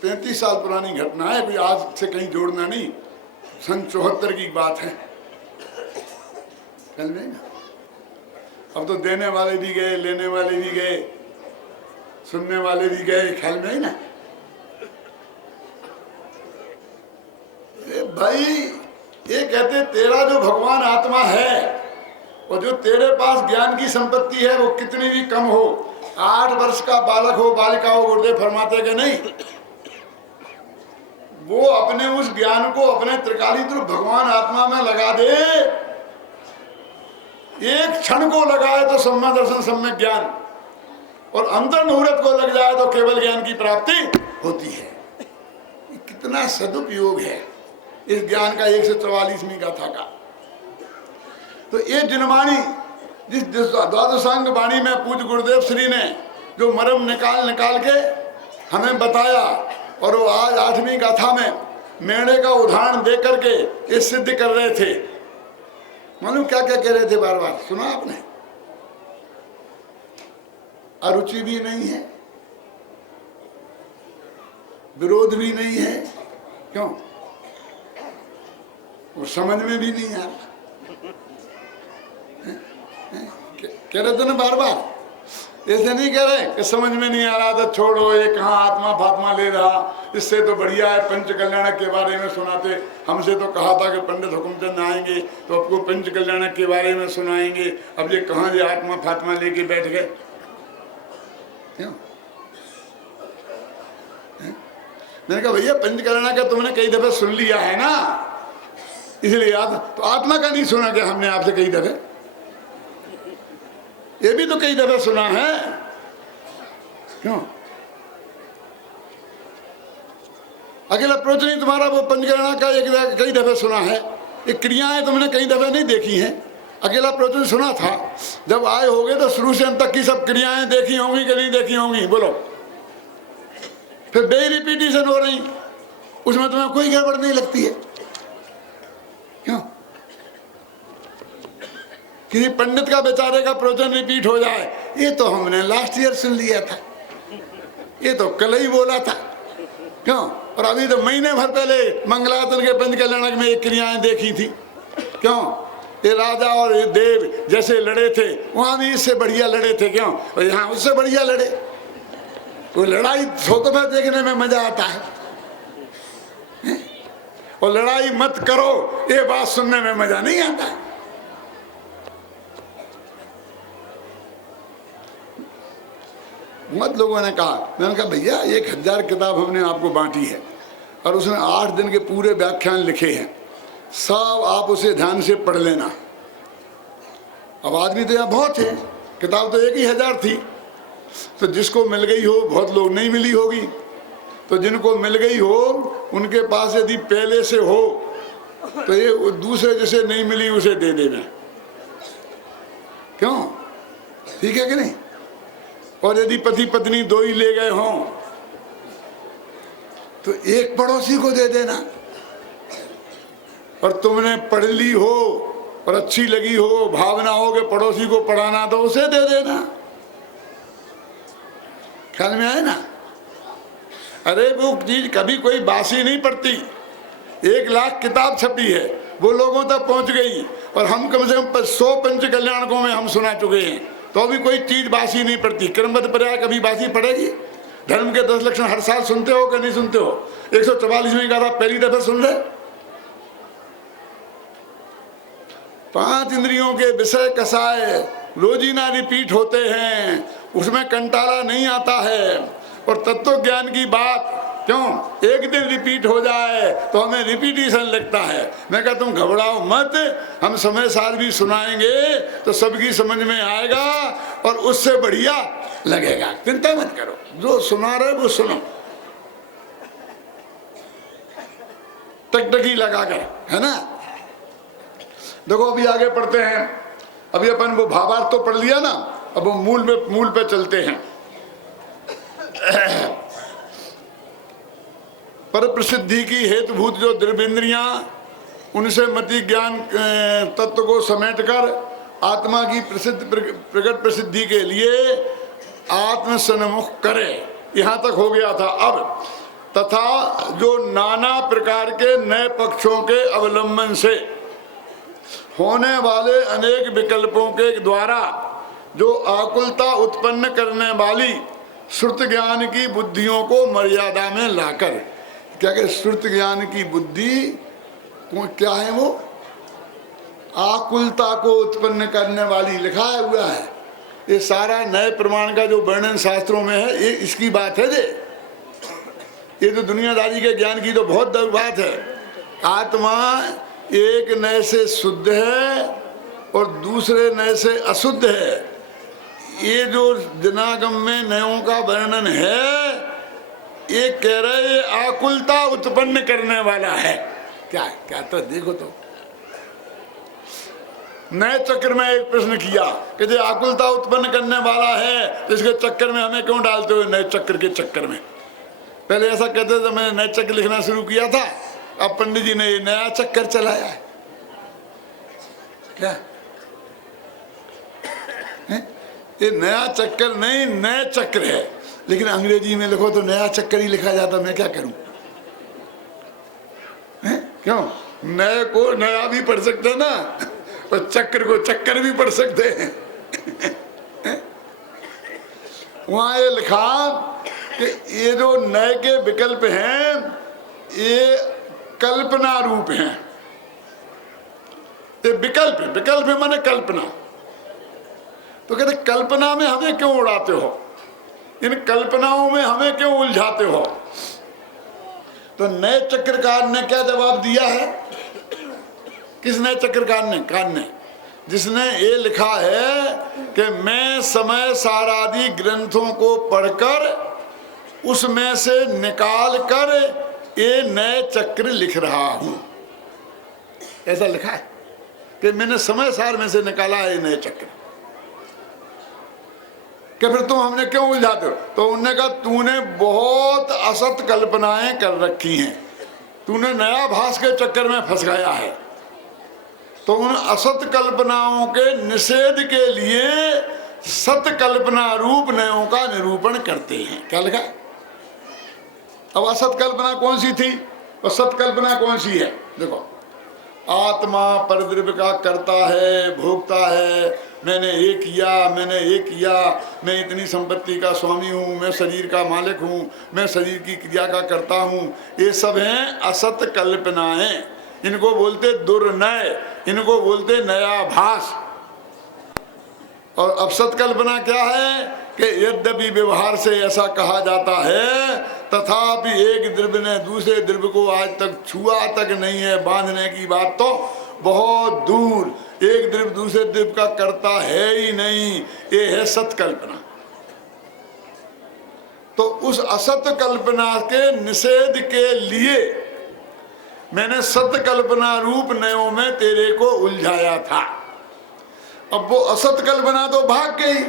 35 साल पुरानी घटना है, कोई आज से कहीं जोड़ना नहीं, सन 74 की बात है। कल में ना, अब तो देने वाले भी गए, लेने वाले भी गए, सुनने वाले भी गए, ख्याल में ना। भाई ये कहते तेरा जो भगवान आत्मा है और जो तेरे पास ज्ञान की संपत्ति है वो कितनी भी कम हो, 8 वर्ष का बालक हो, बालिका हो, गुरुदेव फरमाते कि नहीं, वो अपने उस ज्ञान को अपने त्रिकालिक रूप भगवान आत्मा में लगा दे, एक क्षण को लगाए तो सम्यक दर्शन, सम्यक ज्ञान, और अंतर मुहूर्त को लग जाए तो केवल ज्ञान की प्राप्ति होती है। कितना सदुपयोग है इस ज्ञान का 1 से 44वीं गाथा का। तो ये जिनवाणी जिस द्वादशांग वाणी में पूज्य गुरुदेव श्री ने जो मर्म निकाल के हमें बताया, और वो आज 8वीं गाथा में मेढ़े का उदाहरण दे करके ये सिद्ध कर रहे थे। मालूम क्या क्या कह रहे थे? बार बार सुना आपने? अरुचि भी नहीं है, विरोध भी नहीं है। क्यों? वो समझ में भी नहीं आ रहा। कह रहे थे ना बार बार, ऐसे नहीं कह रहे कि समझ में नहीं आ रहा था छोड़ो, ये कहाँ आत्मा फात्मा ले रहा, इससे तो बढ़िया है पंच कल्याणक के बारे में सुनाते। हमसे तो कहा था कि पंडित हुकुमचंद आएंगे तो आपको पंच कल्याणक के बारे में सुनाएंगे, अब ये कहाँ ये आत्मा फात्मा लेके बैठ गए। क्यों? मैंने कहा भैया पंच कल्याणक का तुमने कई दफे सुन लिया है ना, इसलिए याद, तो आत्मा का नहीं सुना क्या हमने आपसे कई दफे? ये भी तो कई दफे सुना है। क्यों? अकेला प्रोचनी तुम्हारा वो पंचकर्णा का कई दफे सुना है, ये क्रियाएं तुमने कई दफे नहीं देखी हैं। अकेला प्रोचनी सुना था, जब आए होगे तो शुरू से अंत तक की सब क्रियाएं देखी होंगी कि नहीं देखी होंगी? बोलो। फिर बे रिपीटिशन हो रही, उसमें तुम्हें कोई गड़बड़ नहीं लगती है। क्यों? किसी पंडित का बेचारे का प्रवचन रिपीट हो जाए, ये तो हमने लास्ट ईयर सुन लिया था, ये तो कल ही बोला था। क्यों? और अभी तो महीने भर पहले मंगलाचरण के पंच कल्याणक में ये क्रियाएं देखी थी। क्यों? ये राजा और ये देव जैसे लड़े थे, वहां भी इससे बढ़िया लड़े थे। क्यों? और यहाँ उससे बढ़िया लड़े। वो लड़ाई सोतो में देखने में मजा आता है, और लड़ाई मत करो ये बात सुनने में मजा नहीं आता है। मत लोगों ने कहा, मैंने कहा भैया 1000 किताब हमने आपको बांटी है और उसमें 8 दिन के पूरे व्याख्यान लिखे हैं, सब आप उसे ध्यान से पढ़ लेना। अब आदमी तो यहाँ बहुत है, किताब तो 1,000 थी, तो जिसको मिल गई हो, बहुत लोग नहीं मिली होगी, तो जिनको मिल गई हो उनके पास यदि पहले से हो तो ये दूसरे जिसे नहीं मिली उसे दे देना, क्यों? ठीक है कि नहीं? और यदि पति पत्नी दो ही ले गए हों तो एक पड़ोसी को दे देना, और तुमने पढ़ ली हो और अच्छी लगी हो, भावना हो कि पड़ोसी को पढ़ाना, तो उसे दे देना। ख्याल में आए ना? अरे वो चीज कभी कोई बासी नहीं पड़ती। 1,00,000 किताब छपी है, वो लोगों तक पहुंच गई, और हम कम से कम 100 पंच कल्याणकों में हम सुना चुके हैं, तो अभी कोई चीज बासी नहीं पड़ती। क्रमबद्ध पर्याय कभी बासी पड़ेगी? धर्म के 10 लक्षण हर साल सुनते हो कि नहीं सुनते हो? 144वें गाथा पहली दफा सुन रहे? 5 इंद्रियों के विषय कसाए रोजीना रिपीट होते हैं, उसमें कंटाला नहीं आता है। और तत्व ज्ञान की बात क्यों, एक दिन रिपीट हो जाए तो हमें रिपीटिशन लगता है। मैं कहा तुम घबराओ मत, हम समय सार भी सुनाएंगे तो सबकी समझ में आएगा और उससे बढ़िया लगेगा, चिंता मत करो। जो सुना रहे वो सुनो, टकटकी लगाकर, है ना? देखो अभी आगे पढ़ते हैं। अभी अपन वो भावार्थ तो पढ़ लिया ना, अब वो मूल पे चलते हैं। पर प्रसिद्धि की हेतुभूत जो द्रव्येंद्रियां, उनसे मति ज्ञान तत्व को समेटकर आत्मा की प्रकट प्रसिद्धि के लिए आत्म सन्मुख करे, यहाँ तक हो गया था। अब तथा जो नाना प्रकार के नए पक्षों के अवलंबन से होने वाले अनेक विकल्पों के द्वारा जो आकुलता उत्पन्न करने वाली श्रुत ज्ञान की बुद्धियों को मर्यादा में लाकर, क्या कि श्रुत ज्ञान की बुद्धि क्या है? वो आकुलता को उत्पन्न करने वाली, लिखा हुआ है। ये सारा नए प्रमाण का जो वर्णन शास्त्रों में है, ये इसकी बात है। ये तो दुनियादारी के ज्ञान की तो बहुत बात है। आत्मा एक नए से शुद्ध है और दूसरे नए से अशुद्ध है। ये जो जनागम में नयों का वर्णन है, ये कह रहे ये आकुलता उत्पन्न करने वाला है। क्या क्या तो देखो, तो नए चक्र में एक प्रश्न किया कि जो आकुलता उत्पन्न करने वाला है तो इसके चक्कर में हमें क्यों डालते हो? नए चक्र के चक्कर में पहले ऐसा कहते थे, मैंने नए चक्र लिखना शुरू किया था, अब पंडित जी ने ये नया चक्कर चलाया है। क्या है? ये नया चक्कर नहीं, नए चक्र है, लेकिन अंग्रेजी में लिखो तो नया चक्कर ही लिखा जाता। मैं क्या करूं? क्यों? नए को नया भी पढ़ सकते हैं ना, और चक्र को चक्कर भी पढ़ सकते हैं। वहां ये लिखा कि ये जो नए के विकल्प हैं, ये कल्पना रूप हैं। ये विकल्प माने कल्पना। तो कहते कल्पना में हमें क्यों उड़ाते हो? इन कल्पनाओं में हमें क्यों उलझाते हो? तो नए चक्रकार ने क्या जवाब दिया है? किस नए चक्रकार ने? कान ने, जिसने ये लिखा है कि मैं समय सारादि ग्रंथों को पढ़कर उसमें से निकाल कर ये नए चक्र लिख रहा हूं। ऐसा लिखा है कि मैंने समय सार में से निकाला है नए चक्र। कि फिर तुम हमने क्यों उलझाते हो? तो उन्होंने कहा तूने बहुत असत कल्पनाएं कर रखी हैं, तूने नया भास के चक्कर में फंस गया है। तो उन असत कल्पनाओं के निषेध के लिए सत कल्पना रूप नयों का निरूपण करते हैं। क्या लिखा? अब असत कल्पना कौन सी थी और सत कल्पना कौन सी है? देखो, आत्मा परद्रव्य का करता है, भोगता है, मैंने ये किया, मैंने ये किया, मैं इतनी संपत्ति का स्वामी हूँ, मैं शरीर का मालिक हूँ, मैं शरीर की क्रिया का करता हूँ। ये सब हैं असत कल्पनाएं। इनको बोलते दुर्नय, इनको बोलते नया भास। और अब सत्कल्पना क्या है कि यद्यपि व्यवहार से ऐसा कहा जाता है, तथापि एक द्रव्य ने दूसरे द्रव्य को आज तक छुआ तक नहीं है। बांधने की बात तो बहुत दूर, एक द्वीप दूसरे द्वीप का करता है ही नहीं, ये है सत्कल्पना। तो उस असत कल्पना के निषेध के लिए मैंने सत्य कल्पना रूप नयों में तेरे को उलझाया था। अब वो असत कल्पना तो भाग गई,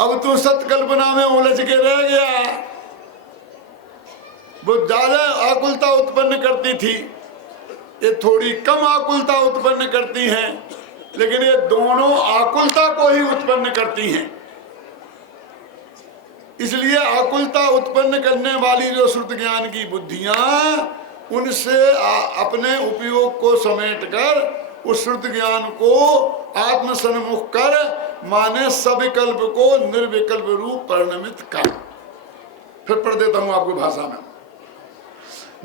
अब तू सत्य कल्पना में उलझ के रह गया। वो ज्यादा आकुलता उत्पन्न करती थी, ये थोड़ी कम आकुलता उत्पन्न करती हैं, लेकिन ये दोनों आकुलता को ही उत्पन्न करती हैं। इसलिए आकुलता उत्पन्न करने वाली जो श्रुत ज्ञान की बुद्धियां, उनसे अपने उपयोग को समेटकर उस श्रुत ज्ञान को आत्मसन्मुख कर माने सविकल्प को निर्विकल्प रूप परिणमित कर। फिर पढ़ देता हूं आपको भाषा में।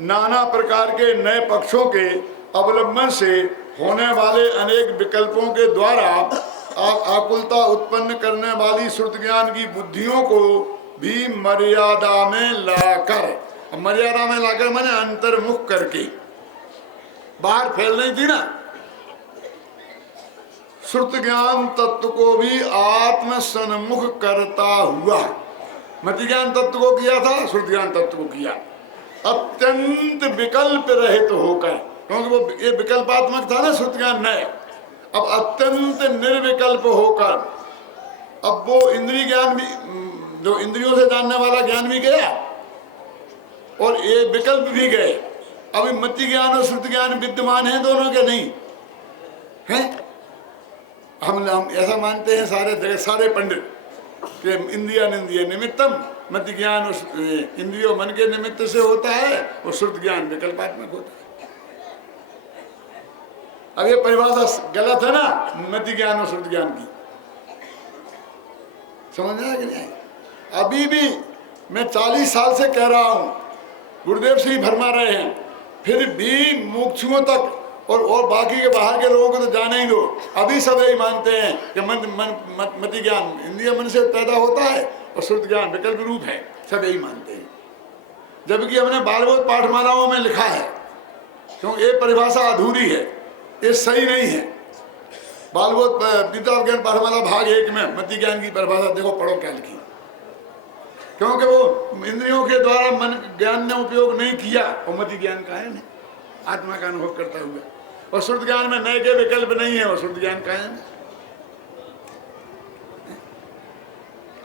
नाना प्रकार के नए पक्षों के अवलंबन से होने वाले अनेक विकल्पों के द्वारा आकुलता उत्पन्न करने वाली श्रुत ज्ञान की बुद्धियों को भी मर्यादा में लाकर, मर्यादा में लाकर मैंने अंतर्मुख करके, बाहर फैल नहीं थी ना, श्रुत ज्ञान तत्व को भी आत्म सन्मुख करता हुआ, मति ज्ञान तत्व को किया था, श्रुत ज्ञान तत्व को किया, अत्यंत विकल्प रहित होकर, क्योंकि वो ये विकल्पात्मक था ना श्रुत ज्ञान नए, अब अत्यंत निर्विकल्प होकर, अब वो इंद्रिय ज्ञान भी, जो इंद्रियों से जानने वाला ज्ञान भी गया और ये विकल्प भी गए। अभी मति ज्ञान और श्रुति ज्ञान विद्यमान है दोनों के नहीं हैं? हम ऐसा मानते हैं सारे जगह, सारे पंडित कि इंद्रिय निमित्तम, मति ज्ञान और इंद्रियों मन के निमित्त से होता है और श्रुति ज्ञान विकल्पात्मक होता है। अब ये परिभाषा गलत है ना मति ज्ञान और श्रुति ज्ञान की, समझ में आया कि नहीं? अभी भी मैं 40 साल से कह रहा हूं, गुरुदेव से ही भरमा रहे हैं, फिर भी मुमुक्षुओं तक और बाकी के बाहर के लोगों को तो जाने ही दो, अभी सब यही मानते हैं कि मति ज्ञान इंद्रिय मन से पैदा होता है और श्रुत ज्ञान विकल्प रूप है, सब यही मानते हैं। जबकि हमने बालबोध पाठमालाओं में लिखा है, क्योंकि ये परिभाषा अधूरी है, ये सही नहीं है। बालबोध गीता ज्ञान पाठमाला भाग 1 में मति ज्ञान की परिभाषा देखो, पढ़ो क्या लिखी, क्योंकि वो इंद्रियों के द्वारा मन ज्ञान ने उपयोग नहीं किया, और मति ज्ञान का है आत्मा का अनुभव करता हुआ, और श्रुत ज्ञान में नए के विकल्प नहीं है, और श्रुत ज्ञान का है।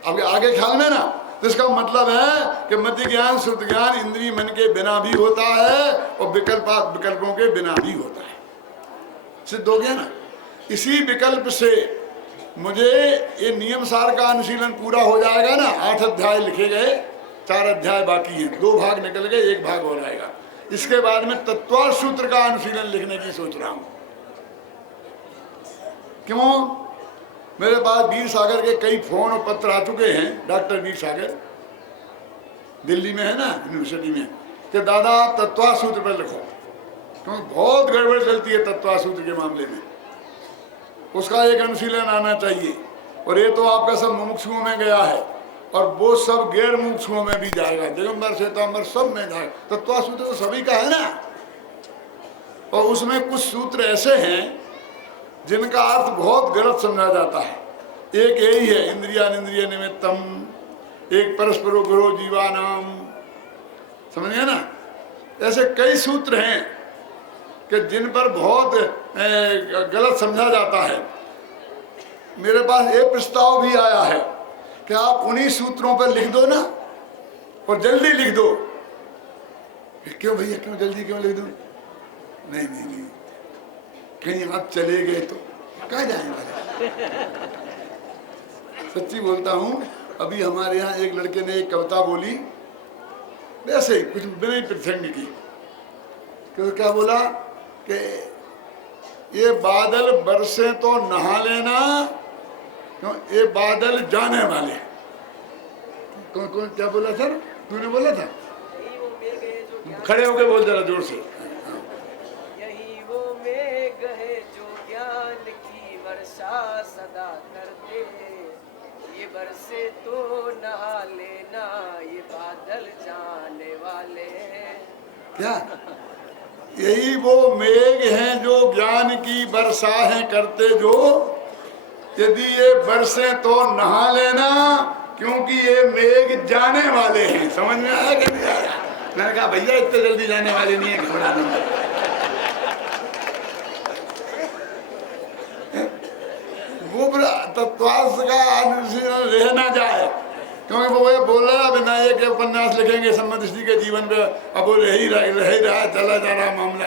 अब आगे ख्याल में ना, तो इसका मतलब है कि मति ज्ञान श्रुत ज्ञान इंद्रिय मन के बिना भी होता है और विकल्पों के बिना भी होता है। सिद्ध हो गया ना। इसी विकल्प से मुझे ये नियम सार का अनुशीलन पूरा हो जाएगा ना। 8 अध्याय लिखे गए, 4 अध्याय बाकी हैं, 2 भाग निकल गए, 1 भाग हो जाएगा। इसके बाद में तत्वार्थ सूत्र का अनुशीलन लिखने की सोच रहा हूं। क्यों? मेरे पास वीर सागर के कई फोन और पत्र आ चुके हैं, डॉक्टर वीर सागर दिल्ली में है ना यूनिवर्सिटी में, कि दादा तत्वार्थ सूत्र पर लिखो, क्योंकि बहुत गड़बड़ चलती है तत्वार्थ सूत्र के मामले में, उसका एक अनुशीलन आना चाहिए। और ये तो आपका सब मुमुक्षुओं में गया है, और वो सब गैर मुमुक्षुओं में भी जाएगा, दिगंबर श्वेतांबर सब में जाएगा। तत्वार्थ सूत्र तो सभी का है ना। और उसमें कुछ सूत्र ऐसे हैं जिनका अर्थ बहुत गलत समझा जाता है। एक यही है इंद्रियानिंद्रिय निमित्तम, एक परस्परो गुरो जीवानाम, समझिए ना। ऐसे कई सूत्र हैं कि जिन पर बहुत गलत समझा जाता है। मेरे पास एक प्रस्ताव भी आया है कि आप उन्हीं सूत्रों पर लिख दो ना, और जल्दी लिख दो। क्यों भैया, क्यों जल्दी क्यों लिख दो? नहीं नहीं नहीं, कहीं आप चले गए तो कहाँ जाएंगे? सच्ची बोलता हूँ, अभी हमारे यहाँ एक लड़के ने एक कविता बोली, वैसे ही कुछ बिना प्रसंग की। क्यों क्या बोला कि ये बादल बरसे तो नहा लेना, क्यों ये बादल जाने वाले। कौन कौन क्या बोला सर? तूने बोला था? खड़े होके बोल जरा जोर से। यही वो मेघ है जो ज्ञान की वर्षा सदा करते, ये बरसे तो नहा लेना, ये बादल जाने वाले। क्या यही वो मेघ हैं जो ज्ञान की वर्षा है करते जो, यदि ये बरसे तो नहा लेना, क्योंकि ये मेघ जाने वाले हैं। समझ में आया कि नहीं आया? मैंने कहा भैया इतने जल्दी जाने वाले नहीं है, घबराना मत। वो तत्वास का अनुशीलन रह ना जाए, क्योंकि वो ये बोल रहा है बिना एक उपन्यास लिखेंगे सम्मदृष्टि के जीवन पे, अब वो रह ही रहा चला जा रहा मामला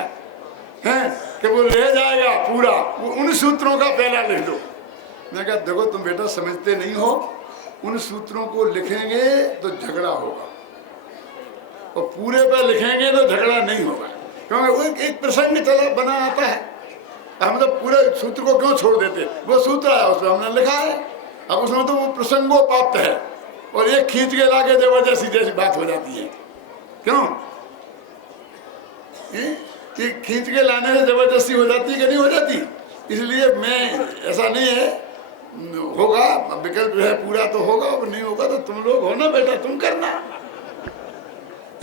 है कि वो रह जाएगा पूरा। वो उन सूत्रों का पहला लिख दो। मैं कहा देखो तुम बेटा समझते नहीं हो, उन सूत्रों को लिखेंगे तो झगड़ा होगा, और पूरे पे लिखेंगे तो झगड़ा नहीं होगा, क्योंकि वो एक प्रसंग चला बना आता है। हम तो पूरे सूत्र को क्यों छोड़ देते? वो सूत्र है उसमें हमने लिखा है, अब उसमें तो वो प्रसंगोपात है, और एक खींच के लाके जबरदस्ती जैसी बात हो जाती है। क्यों? कि खींच के लाने से जबरदस्ती हो जाती है कि नहीं हो जाती? इसलिए मैं ऐसा नहीं है, होगा विकल्प है पूरा तो होगा, और नहीं होगा तो तुम लोग हो ना बेटा, तुम करना।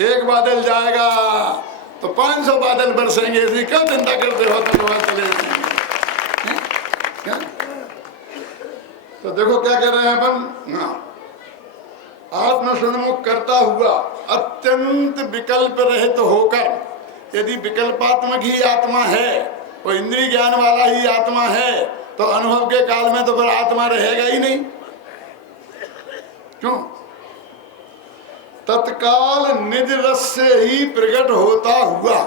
एक बादल जाएगा तो 500 बादल बरसेंगे, इसलिए क्यों चिंता करते हो तुम लोग? चले क्या? तो देखो क्या कह रहे हैं अपन। हाँ, आत्मसन्मुख करता हुआ अत्यंत विकल्प रहित होकर, यदि विकल्पात्मक ही आत्मा है और इंद्रिय ज्ञान वाला ही आत्मा है, तो अनुभव के काल में तो फिर आत्मा रहेगा ही नहीं। क्यों? तत्काल निज रस से ही प्रकट होता हुआ।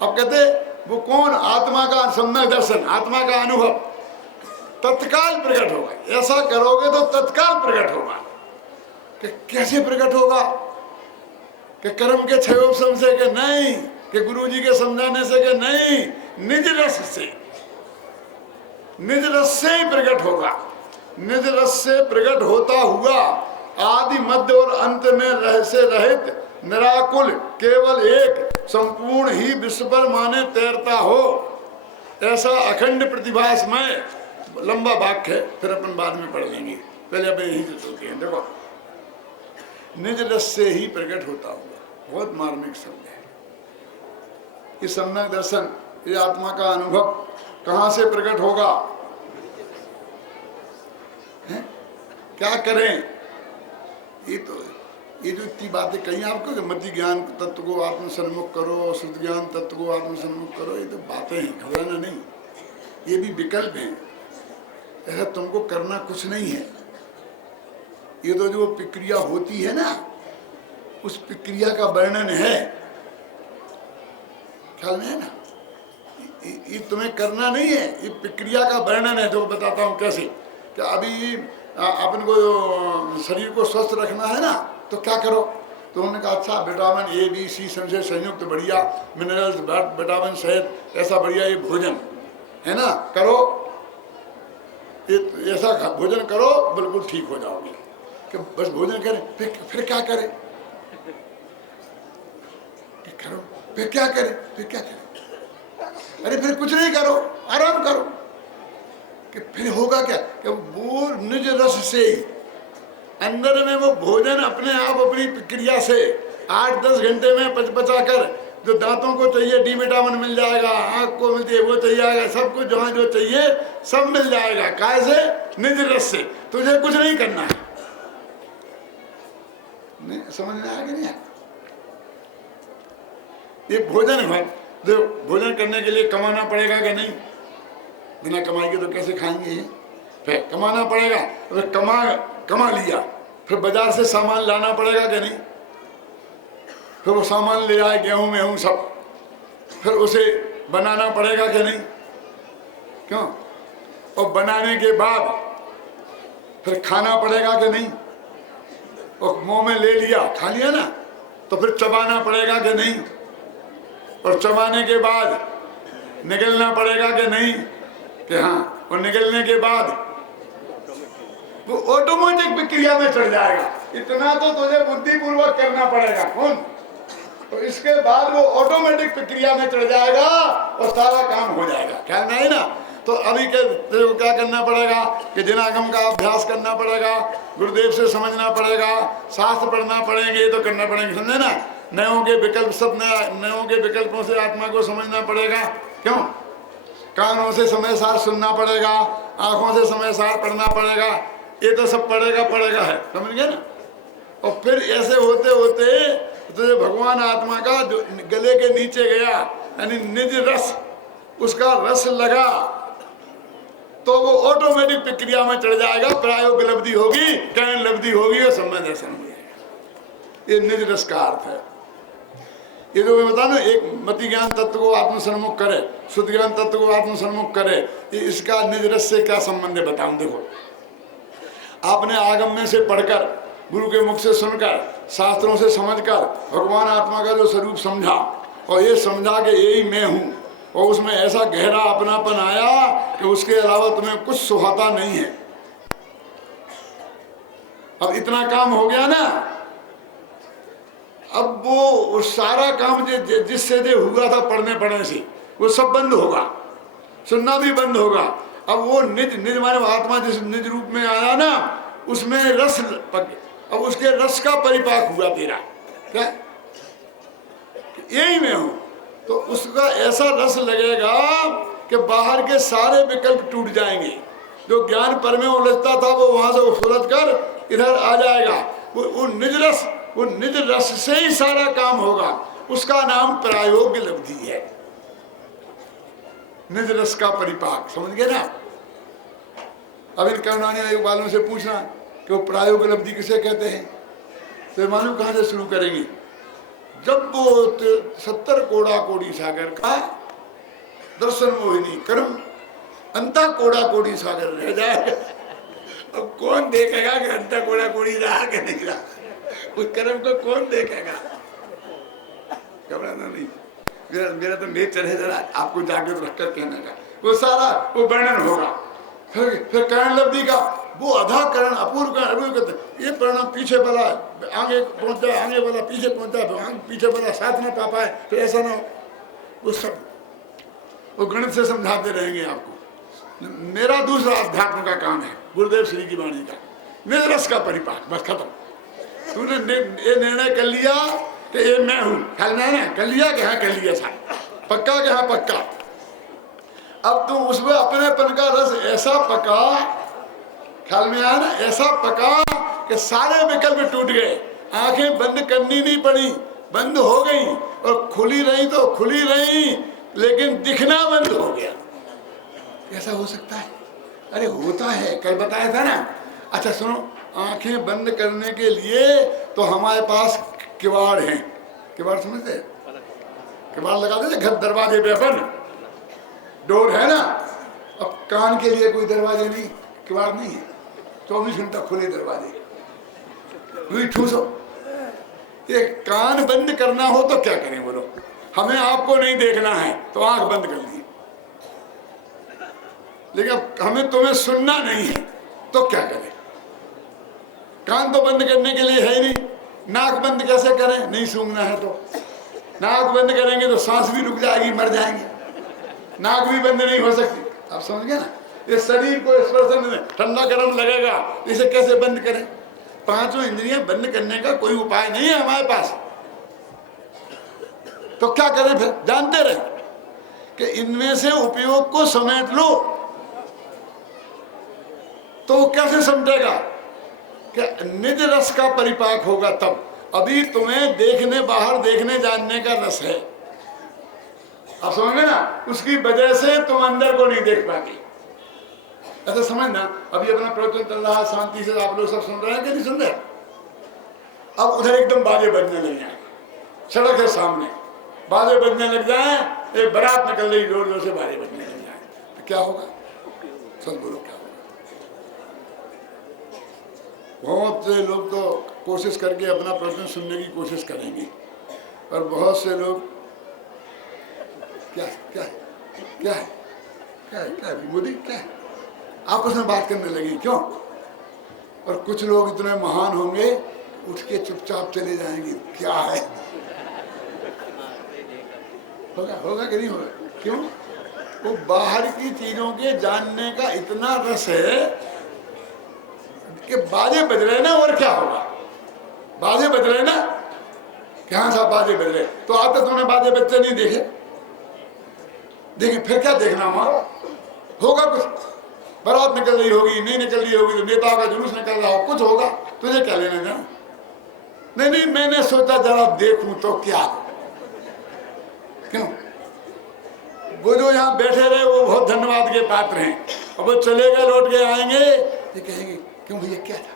अब कहते वो कौन? आत्मा का सम्यक दर्शन, आत्मा का अनुभव तत्काल प्रकट होगा। ऐसा करोगे तो तत्काल प्रकट होगा। कि कैसे प्रकट होगा? कि कर्म के क्षयोपशम से? कि नहीं। कि गुरु जी के समझाने से? कि नहीं। निज रस से, निज रस से ही प्रकट होगा। निज रस से प्रकट होता हुआ आदि मध्य और अंत में रह से रहित निराकुल केवल एक संपूर्ण ही विश्व पर माने तैरता हो, ऐसा अखंड प्रतिभासमय। लंबा वाक्य है, फिर अपन बाद में पढ़ लेंगे, पहले अपन यही से सोचते हैं। देखो, निज रस से ही प्रकट होता हुआ, बहुत मार्मिक शब्द है। ये सम्यक दर्शन, ये आत्मा का अनुभव कहाँ से प्रकट होगा? है? क्या करें? ये जो इतनी बातें कही आपको कि मति ज्ञान तत्व को आत्मसन्मुख करो, शुद्ध ज्ञान तत्व को आत्मसन्मुख करो, ये तो बातें हैं, घबराना नहीं। ये भी विकल्प हैं, ऐसा तुमको करना कुछ नहीं है। ये तो जो प्रक्रिया होती है ना, उस प्रक्रिया का वर्णन है, ख्याल में है ना? ये तुम्हें करना नहीं है, ये प्रक्रिया का वर्णन है। जो बताता हूँ कैसे। कि अभी अपन को शरीर को स्वस्थ रखना है ना, तो क्या करो? तो उन्होंने कहा अच्छा विटामिन ए बी सी से संयुक्त बढ़िया मिनरल्स विटामिन सहित ऐसा बढ़िया ये भोजन है ना, करो। ऐसा भोजन करो, बिल्कुल ठीक हो जाओगे। कि बस भोजन करें, फिर क्या करें? करो, फिर क्या करें? फिर क्या करें? अरे फिर कुछ नहीं करो, आराम करो। कि फिर होगा क्या? कि वो निज रस से अंदर में वो भोजन अपने आप अपनी प्रक्रिया से 8-10 घंटे में पचा कर, जो दांतों को चाहिए डी विटामिन मिल जाएगा, आँख को मिलती है वो चाहिए, सब कुछ जहाँ जो चाहिए सब मिल जाएगा। कैसे? निज रस से। तुझे कुछ नहीं करना है। नहीं समझ में आया कि नहीं? ये भोजन है। जो भोजन करने के लिए कमाना पड़ेगा कि नहीं? बिना कमाई के तो कैसे खाएंगे? फिर कमाना पड़ेगा, फिर कमा लिया, फिर बाजार से सामान लाना पड़ेगा कि नहीं? फिर वो सामान ले आए, गेहूं में सब, फिर उसे बनाना पड़ेगा कि नहीं? क्यों? और बनाने के बाद फिर खाना पड़ेगा कि नहीं? और मुंह में ले लिया, खा लिया ना, तो फिर चबाना पड़ेगा कि नहीं? और चबाने के बाद निगलना पड़ेगा कि नहीं? कि हाँ। और निगलने के बाद वो ऑटोमेटिक प्रक्रिया में चढ़ जाएगा। इतना तो तुझे बुद्धिपूर्वक करना पड़ेगा। कौन? तो इसके बाद वो ऑटोमेटिक प्रक्रिया में चढ़ जाएगा और सारा काम हो जाएगा। क्या नहीं ना? तो अभी के तेरे को क्या करना पड़ेगा? कि जिनागम का अभ्यास करना पड़ेगा, गुरुदेव से समझना पड़ेगा, शास्त्र पढ़ना पड़ेंगे, तो करना पड़ेंगे, समझे ना? नयों के विकल्प, सब नयों के विकल्पों से आत्मा को समझना पड़ेगा। क्यों? कानों से समय सार सुनना पड़ेगा, आंखों से समय सार पढ़ना पड़ेगा, ये तो सब पड़ेगा है, समझ गए ना। और फिर ऐसे होते होते तो भगवान आत्मा का जो गले के नीचे गया, यानी निज रस, उसका रस लगा, तो वो ऑटोमेटिक प्रक्रिया में चढ़ जाएगा, प्रायोग लब्धि होगी, कैन लब्धि होगी और संबंध दर्शन हो जाएगा। ये निज रस का अर्थ है। ये जो मैं बता ना, एक मति ज्ञान तत्व को आत्म सन्मुख करे, शुद्ध ज्ञान तत्व को आत्म सन्मुख करे, ये इसका निज रस से क्या संबंध है बताऊं। देखो, आपने आगम में से पढ़कर, गुरु के मुख से सुनकर, शास्त्रों से समझकर भगवान आत्मा का जो स्वरूप समझा, और ये समझा कि यही मैं हूँ, और उसमें ऐसा गहरा अपनापन आया कि उसके अलावा तुम्हें कुछ सुहाता नहीं है। अब इतना काम हो गया ना, अब वो सारा काम जिससे जो हुआ था पढ़ने से, वो सब बंद होगा, सुनना भी बंद होगा। अब वो निज मानव आत्मा जिस निज रूप में आया ना, उसमें रस पक, अब उसके रस का परिपाक हुआ तेरा, क्या यही मैं हूं, तो उसका ऐसा रस लगेगा कि बाहर के सारे विकल्प टूट जाएंगे। जो ज्ञान पर में उलझता था वो वहां से सुलझ कर इधर आ जाएगा। वो निज रस से ही सारा काम होगा। उसका नाम प्रायोग्य लब्धि है, निज रस का परिपाक, समझ गए ना। अब इन करुणानी आयोग वालों से पूछना कि वो प्रायोग्य लब्धि किसे कहते हैं, तो मालूम कहां से शुरू करेंगे? जब वो 70 कोड़ा कोड़ी सागर का दर्शन मोहिनी कर्म अंता कोड़ा कोड़ी सागर रह जाए। अब कौन देखेगा कि अंता कोड़ा कोड़ी रहा कि नहीं रहा? उस कर्म को कौन देखेगा? घबराना नहीं, मेरा तो नेचर है जरा आपको जागृत रखकर कहने का। वो सारा वो वर्णन होगा। फिर करण लब्धि का वो अधा करण, अपूर्व करण, अपूर्व करते ये परिणाम पीछे वाला आगे पहुंच जाए, आगे वाला पीछे पहुंच जाए, पीछे वाला साथ में पा पाए, तो ऐसा ना हो। वो सब वो गणित से समझाते रहेंगे आपको। मेरा दूसरा अध्यात्म का काम है, गुरुदेव श्री की वाणी का, निज रस का परिपाक, बस खत्म। तूने ये निर्णय कर लिया कि ये मैं हूं, ख्याल में कर लिया कि हाँ कर लिया, साहब पक्का कि हाँ पक्का। अब तुम उसमें अपनेपन का रस ऐसा पका, ख्याल में आया ना, ऐसा पका कि सारे विकल्प टूट गए, आंखें बंद करनी नहीं पड़ी, बंद हो गई, और खुली रही तो खुली रही, लेकिन दिखना बंद हो गया। कैसा हो सकता है? अरे होता है, कल बताया था ना। अच्छा सुनो, आंखें बंद करने के लिए तो हमारे पास किवाड़ हैं, किवाड़ समझते हैं? किवाड़ लगा देते घर दरवाजे पे, अपन डोर है ना। अब कान के लिए कोई दरवाजे नहीं, किवाड़ नहीं है, 24 घंटा खुले दरवाजे। ठूसो, ये कान बंद करना हो तो क्या करें बोलो? हमें आपको नहीं देखना है तो आंख बंद कर ली, लेकिन हमें तुम्हें सुनना नहीं है तो क्या करें? कान तो बंद करने के लिए है ही नहीं, नाक बंद कैसे करें? नहीं सूंघना है तो। नाक बंद करेंगे तो सांस भी रुक जाएगी, मर जाएंगे, नाक भी बंद नहीं हो सकती। आप समझ गए ना? ये शरीर को स्पर्श में ठंडा गर्म लगेगा, इसे कैसे बंद करें? पांचों इंद्रियां बंद करने का कोई उपाय नहीं है हमारे पास, तो क्या करें फिर? जानते रहे कि इनमें से उपयोग को समेट लो, तो वो कैसे समझेगा कि निज रस का परिपाक होगा तब। अभी तुम्हें देखने, बाहर देखने जानने का रस है, आप समझ गए ना, उसकी वजह से तुम अंदर को नहीं देख पाती। ऐसा समझना। अभी अपना प्रवचन चल रहा है, शांति से आप लोग सब सुन रहे हैं कि नहीं सुन रहे? अब उधर एकदम बाजे बजने लग जाए, सड़क है सामने, बाजे बजने लग जाए, एक बारात निकल रही, जोर जोर से बाजे बजने लग जाए, तो क्या होगा? सब बोलो क्या होगा? बहुत से लोग तो कोशिश करके अपना प्रश्न सुनने की कोशिश करेंगे, और बहुत से लोग क्या क्या क्या है क्या है क्या है मोदी क्या है, आपस में बात करने लगी। क्यों? और कुछ लोग इतने महान होंगे, उठ के चुपचाप चले जाएंगे। क्या है? होगा होगा कि नहीं होगा? क्यों? वो बाहर की चीजों के जानने का इतना रस है कि बाजे बज रहे ना, और क्या होगा? बाजे बज रहे ना, कहाँ सा बाजे बज रहे, तो आज तक तुमने बाजे बच्चे नहीं देखे, देखिए फिर क्या देखना वहां होगा, कुछ बारात निकल रही होगी, नहीं निकल रही होगी, तो नेताओं का जुलूस निकल रहा हो, कुछ होगा, तुझे क्या लेना देना। नहीं नहीं, मैंने सोचा जरा देखूं तो क्या, क्यों वो जो यहाँ बैठे रहे वो बहुत धन्यवाद के पात्र हैं, और वो चले गए लौट के आएंगे, ये कहेंगे क्यों भैया क्या था,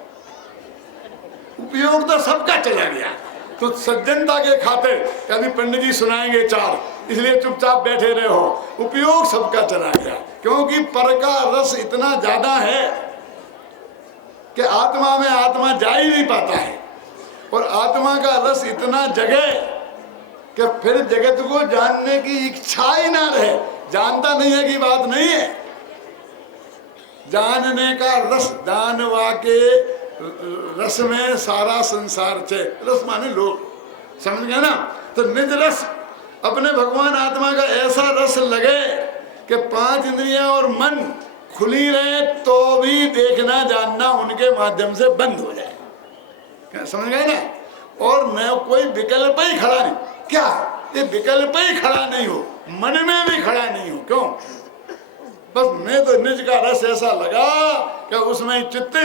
उपयोग तो सबका चला गया, तो सज्जनता के खातिर कभी पंडित जी सुनाएंगे चार, इसलिए चुपचाप बैठे रहे हो, उपयोग सबका चला गया, क्योंकि पर का रस इतना ज्यादा है कि आत्मा में आत्मा जा ही नहीं पाता है, और आत्मा का रस इतना जगे कि फिर जगत को जानने की इच्छा ही ना रहे, जानता नहीं है कि बात नहीं है, जानने का रस, जानवा के रस में सारा संसार छे, रस माने लोग, समझ गए ना। तो निज रस, अपने भगवान आत्मा का ऐसा रस लगे कि 5 इंद्रियां और मन खुली रहे तो भी देखना जानना उनके माध्यम से बंद हो जाए, क्या समझ गए ना। और मैं कोई विकल्प ही खड़ा नहीं, क्या ये विकल्प ही खड़ा नहीं हो, मन में भी खड़ा नहीं हो, क्यों, बस मैं तो निज का रस ऐसा लगा कि उसमें चित्त,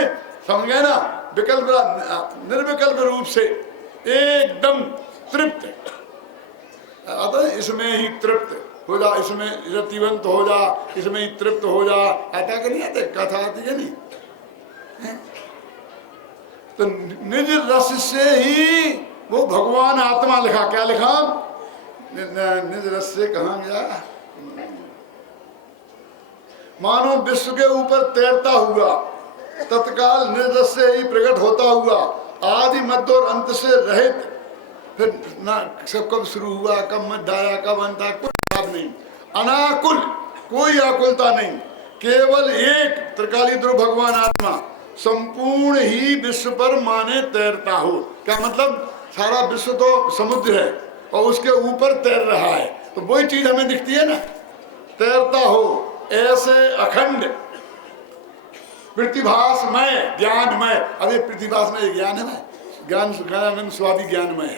समझ गए ना, विकल्प निर्विकल्प रूप से एकदम तृप्त, इसमें ही तृप्त हो जा, इसमें रतिवंत हो जा, इसमें ही तृप्त हो जा, आता कि नहीं आता, कथा आती है नहीं है? तो निज रस से ही वो भगवान आत्मा लिखा, क्या लिखा, निज रस से कहाँ गया, मानो विश्व के ऊपर तैरता हुआ तत्काल निज रस से ही प्रकट होता हुआ, आदि मध्य और अंत से रहित, फिर ना सब कब शुरू हुआ, कब मध्य आया, कब अंत आया, कोई हिसाब नहीं, अनाकुल, कोई आकुलता नहीं, केवल एक त्रिकाली ध्रुव भगवान आत्मा संपूर्ण ही विश्व पर माने तैरता हो, क्या मतलब, सारा विश्व तो समुद्र है और उसके ऊपर तैर रहा है, तो वही चीज हमें दिखती है ना, तैरता हो ऐसे अखंड प्रतिभासमय ज्ञानमय, अभी प्रतिभासमय ज्ञान है, ज्ञान स्वादि ज्ञानमय है।